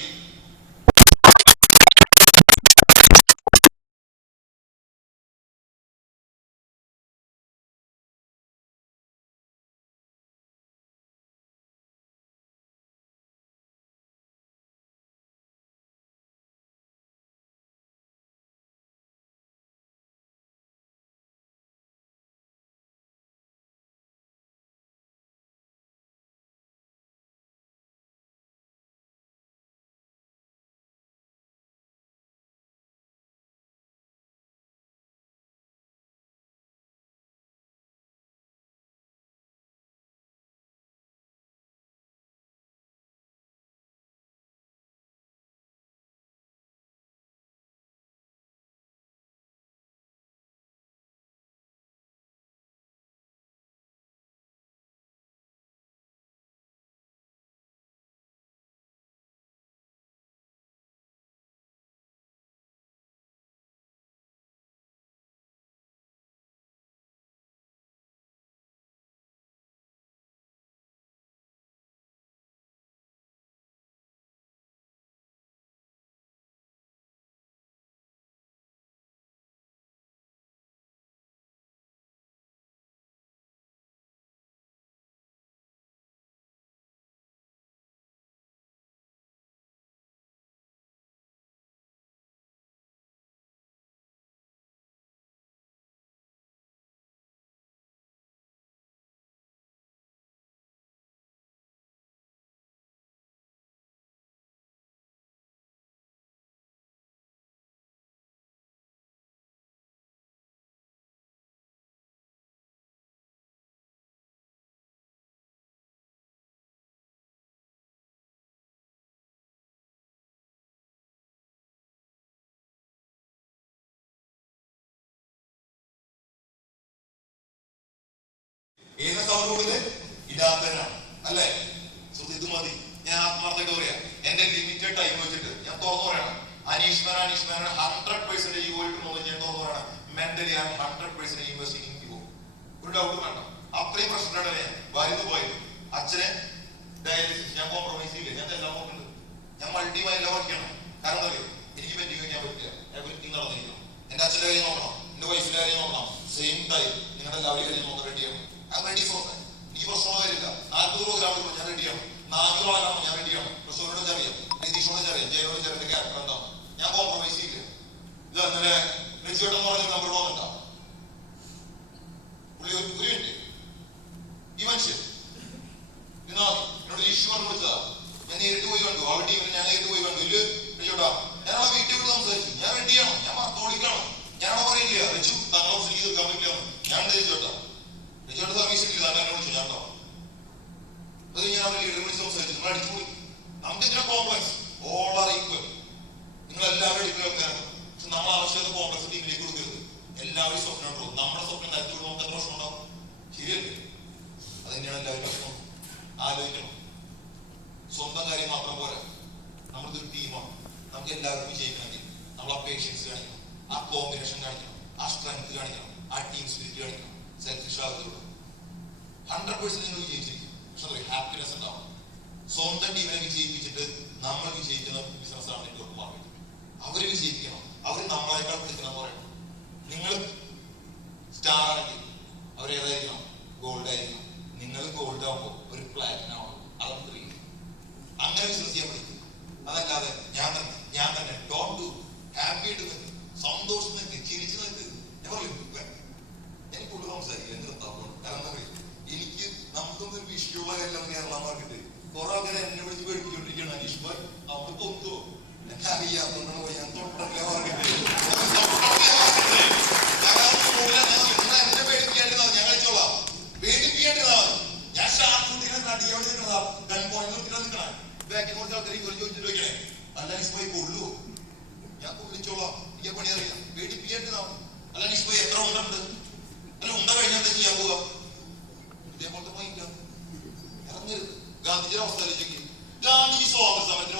ഏത് സൗണ്ട് കൊടുക്കുന്നത് ഇടാത്തനാണ് അല്ലേ? ഇത് മതി. ഞാൻ ആത്മാർത്ഥമായിട്ട് പറയാം, എന്റെ ലിമിറ്റഡ് ടൈം വെച്ചിട്ട് ഞാൻ തുറന്നു പറയണം, അനീഷ്മാൻ 100% ഈ ഗോൾഡ് നോളജ് ഞാൻ തുറന്നു പറയണം. മെന്റലി ഞാൻ 100% ഇൻവെസ്റ്റിംഗ് ഇൻ ഗോ. ഒരു ഡൗട്ട് വേണ്ട. അത്രയും പ്രശ്നമാണ് ഞാൻ വലുത് പോയത്. അച്ഛനെ ഡയാലിസിസ് ഞാൻ കോംപ്രമൈസ് ചെയ്യില്ല. ഞാൻ എല്ലാം നോക്കുന്നുണ്ട്. ഞാൻ മൾട്ടിമൈൻഡിലെ പഠിക്കണം. കാരണം എന്താ അറിയോ, എനിക്ക് പെൻഡിങ് വയ്ക്കാൻ പറ്റില്ല. എവരിത്തിങ് നടന്നിരിക്കണം. എന്റെ അച്ഛന്റെ കാര്യം നോക്കണം, എന്റെ വൈഫിന്റെ കാര്യം നോക്കണം. സെയിം ടൈം നിങ്ങളുടെ എല്ലാവരുടെയും കാര്യം നോക്കാൻ റെഡി ചെയ്യണം. Ready for that. എനിക്ക് പ്രശ്നമോ വരില്ല. 40 പ്രോഗ്രാം ഞാൻ റെഡിയാണ്. 400 ആകാമോ ഞാൻ റെഡിയാണ്. പ്രസവനോട് അറിയാം, നിതീഷോട് അറിയാം, ജയനോട് ചെറിയ ക്യാരക്ടർ ഉണ്ടാവും. ഞാൻ കോംപ്രമൈസ് ചെയ്യില്ല. ഇത് അങ്ങനെ റിച്ചേട്ടൻ എന്ന് പറഞ്ഞ നമ്പർ വന്നിട്ടാ പുള്ളി ഒരു മിനിറ്റ് ഈ മനുഷ്യൻ എന്നോട് ഇഷ്യൂ കൊണ്ട് വിളിച്ചതാ. ഞാൻ നേരിട്ട് പോയി കണ്ടു. അവരുടെ ടീമിൽ ഞാൻ നേരിട്ട് പോയി കണ്ടു. ഇല്ല റിച്ചോട്ടാ, ഞാൻ ആ വീട്ടിൽ വിട്ട് സംസാരിച്ചു. ഞാൻ റെഡിയാണ്, ഞാൻ തോളിക്കാണ്. ഞാനവിടെ പറയില്ല റിച്ചു തങ്ങളെ ഓഫീസിലേക്ക് തീർക്കാൻ പറ്റില്ല. ഞാൻ റിച്ചോട്ടാ റിച്ചോട്ട് സർവീസ് ഇല്ല. തന്നെ വിളിച്ചു. ഞാൻ ഉണ്ടാവും. അത് ഞാൻ അവരുടെ ലീഡറെ വിളിച്ച് സംസാരിച്ചു. നിങ്ങൾ അടിച്ചുകൂടി. നമുക്ക് ഇതിനെ കോംപ്ലക്സ് ഓൾ ആർ ഈക്വൽ. നിങ്ങൾ എല്ലാവരും ഇക്വലാണ്. പക്ഷെ നമ്മൾ ആവശ്യമുള്ള കോംപ്ലക്സ് ടീമിലേക്ക് കൊടുക്കരുത്. എല്ലാവരും സ്വപ്നം ഉണ്ടാവും. നമ്മുടെ സ്വപ്നം തരച്ചു നമുക്ക് എത്ര പ്രശ്നം ഉണ്ടാവും? ശരിയല്ലേ? അത് തന്നെയാണ് എല്ലാവരും പ്രശ്നം. ആലോചിക്കണം. സ്വന്തം കാര്യം മാത്രം പോരാ. നമ്മളൊരു ടീമാണ്. നമുക്ക് എല്ലാവർക്കും വിജയിക്കണമെങ്കിൽ നമ്മൾ ആ പേഷ്യൻസ് കാണിക്കണം, ആ കോമ്പിനേഷൻ കാണിക്കണം, ആ സ്ട്രെങ്ത് കാണിക്കണം, ആ ടീം സ്പിരിറ്റ് കാണിക്കണം. സെൽഫിഷ് ആകത്തുള്ളൂ. 100% നിങ്ങൾ വിജയിച്ചിരിക്കും. പക്ഷെ ഹാപ്പിനെസ് ഉണ്ടാവും. സ്വന്തം ടീമിനെ വിജയിപ്പിച്ചിട്ട് നമ്മൾ വിജയിക്കുന്ന ബിസിനസ് ആണ് എനിക്ക് ഉറപ്പ് പറയുന്നത്. അവര് വിജയിക്കണം. അവർ നമ്മളെക്കാൾ പിടിക്കണം എന്ന് പറയണം. നിങ്ങൾ സ്റ്റാർ ആണെങ്കിൽ അവരേതായിരിക്കണം? ഗോൾഡ് ആയിരിക്കണം. നിങ്ങൾ ഗോൾഡ് ആവുമ്പോൾ ഒരു പ്ലാറ്റിനം ആവണം. അതാണ് അങ്ങനെ ബിസിനസ് ചെയ്യാൻ പഠിക്കും. അതല്ലാതെ ഞാൻ തന്നെ ഡോണ്ട് ഡു. ഹാപ്പി ആയിട്ട് നിൽക്ക്, സന്തോഷം നിൽക്ക്, ചിരിച്ചു നിൽക്ക്. ഞാൻ പറയും എനിക്ക് കൂടുതൽ സംസാരിക്കില്ല. എന്ത് കാരണം എന്താ പറയുക, എനിക്ക് നമുക്കൊന്നും ഒരു വിഷയമുള്ള കാര്യം കേരള മാർക്കറ്റ് കുറെ ആൾക്കാരെ എന്നെ വിളിച്ച് പേടിപ്പിച്ചോണ്ടിരിക്കുകയാണ്. അനീഷ് ഭായ് നമ്മൾ പൊന്തോ എന്നെ അറിയാത്തോണ്ടാണ് പോയി. ഞാൻ തൊട്ടല്ലേ മാർക്കറ്റ് എന്നെ പേടിപ്പിക്കാണ്ടിരുന്നാ ഞാൻ കഴിച്ചോളാം. പേടിപ്പിക്കാണ്ടിരുന്നാ ഞാൻ ഷാർട്ട് അടിയോടെ നിൽക്കണതാ. ഗൺ പോയിന്റ് നിർത്തിട്ടാ നിൽക്കണേ. ബാക്കിൽ കുറച്ച് ആൾക്കാർ ജോലി ചോദിച്ചിട്ട് വയ്ക്കണേ. അല്ല അനീഷ് ഭായ് കൊള്ളുവോ? ഞാൻ കൊള്ളിച്ചോളാം. എനിക്ക് പണി അറിയാം. പേടിപ്പിക്കാണ്ടിരുന്നാ. അല്ല അനീഷ് ഭായ് എത്ര ഉണ്ടുണ്ട്? അല്ല ഉണ്ട കഴിഞ്ഞാൽ എന്താ ചെയ്യാൻ പോവാ? ഇതേപോലത്തെ പോയില്ല. ഇറങ്ങരുത്. ഗാന്ധിജി ഗാന്ധിജിയുടെ അവസ്ഥയിലേക്ക് ഗാന്ധിജി സ്വാതന്ത്ര്യ സമരത്തിന്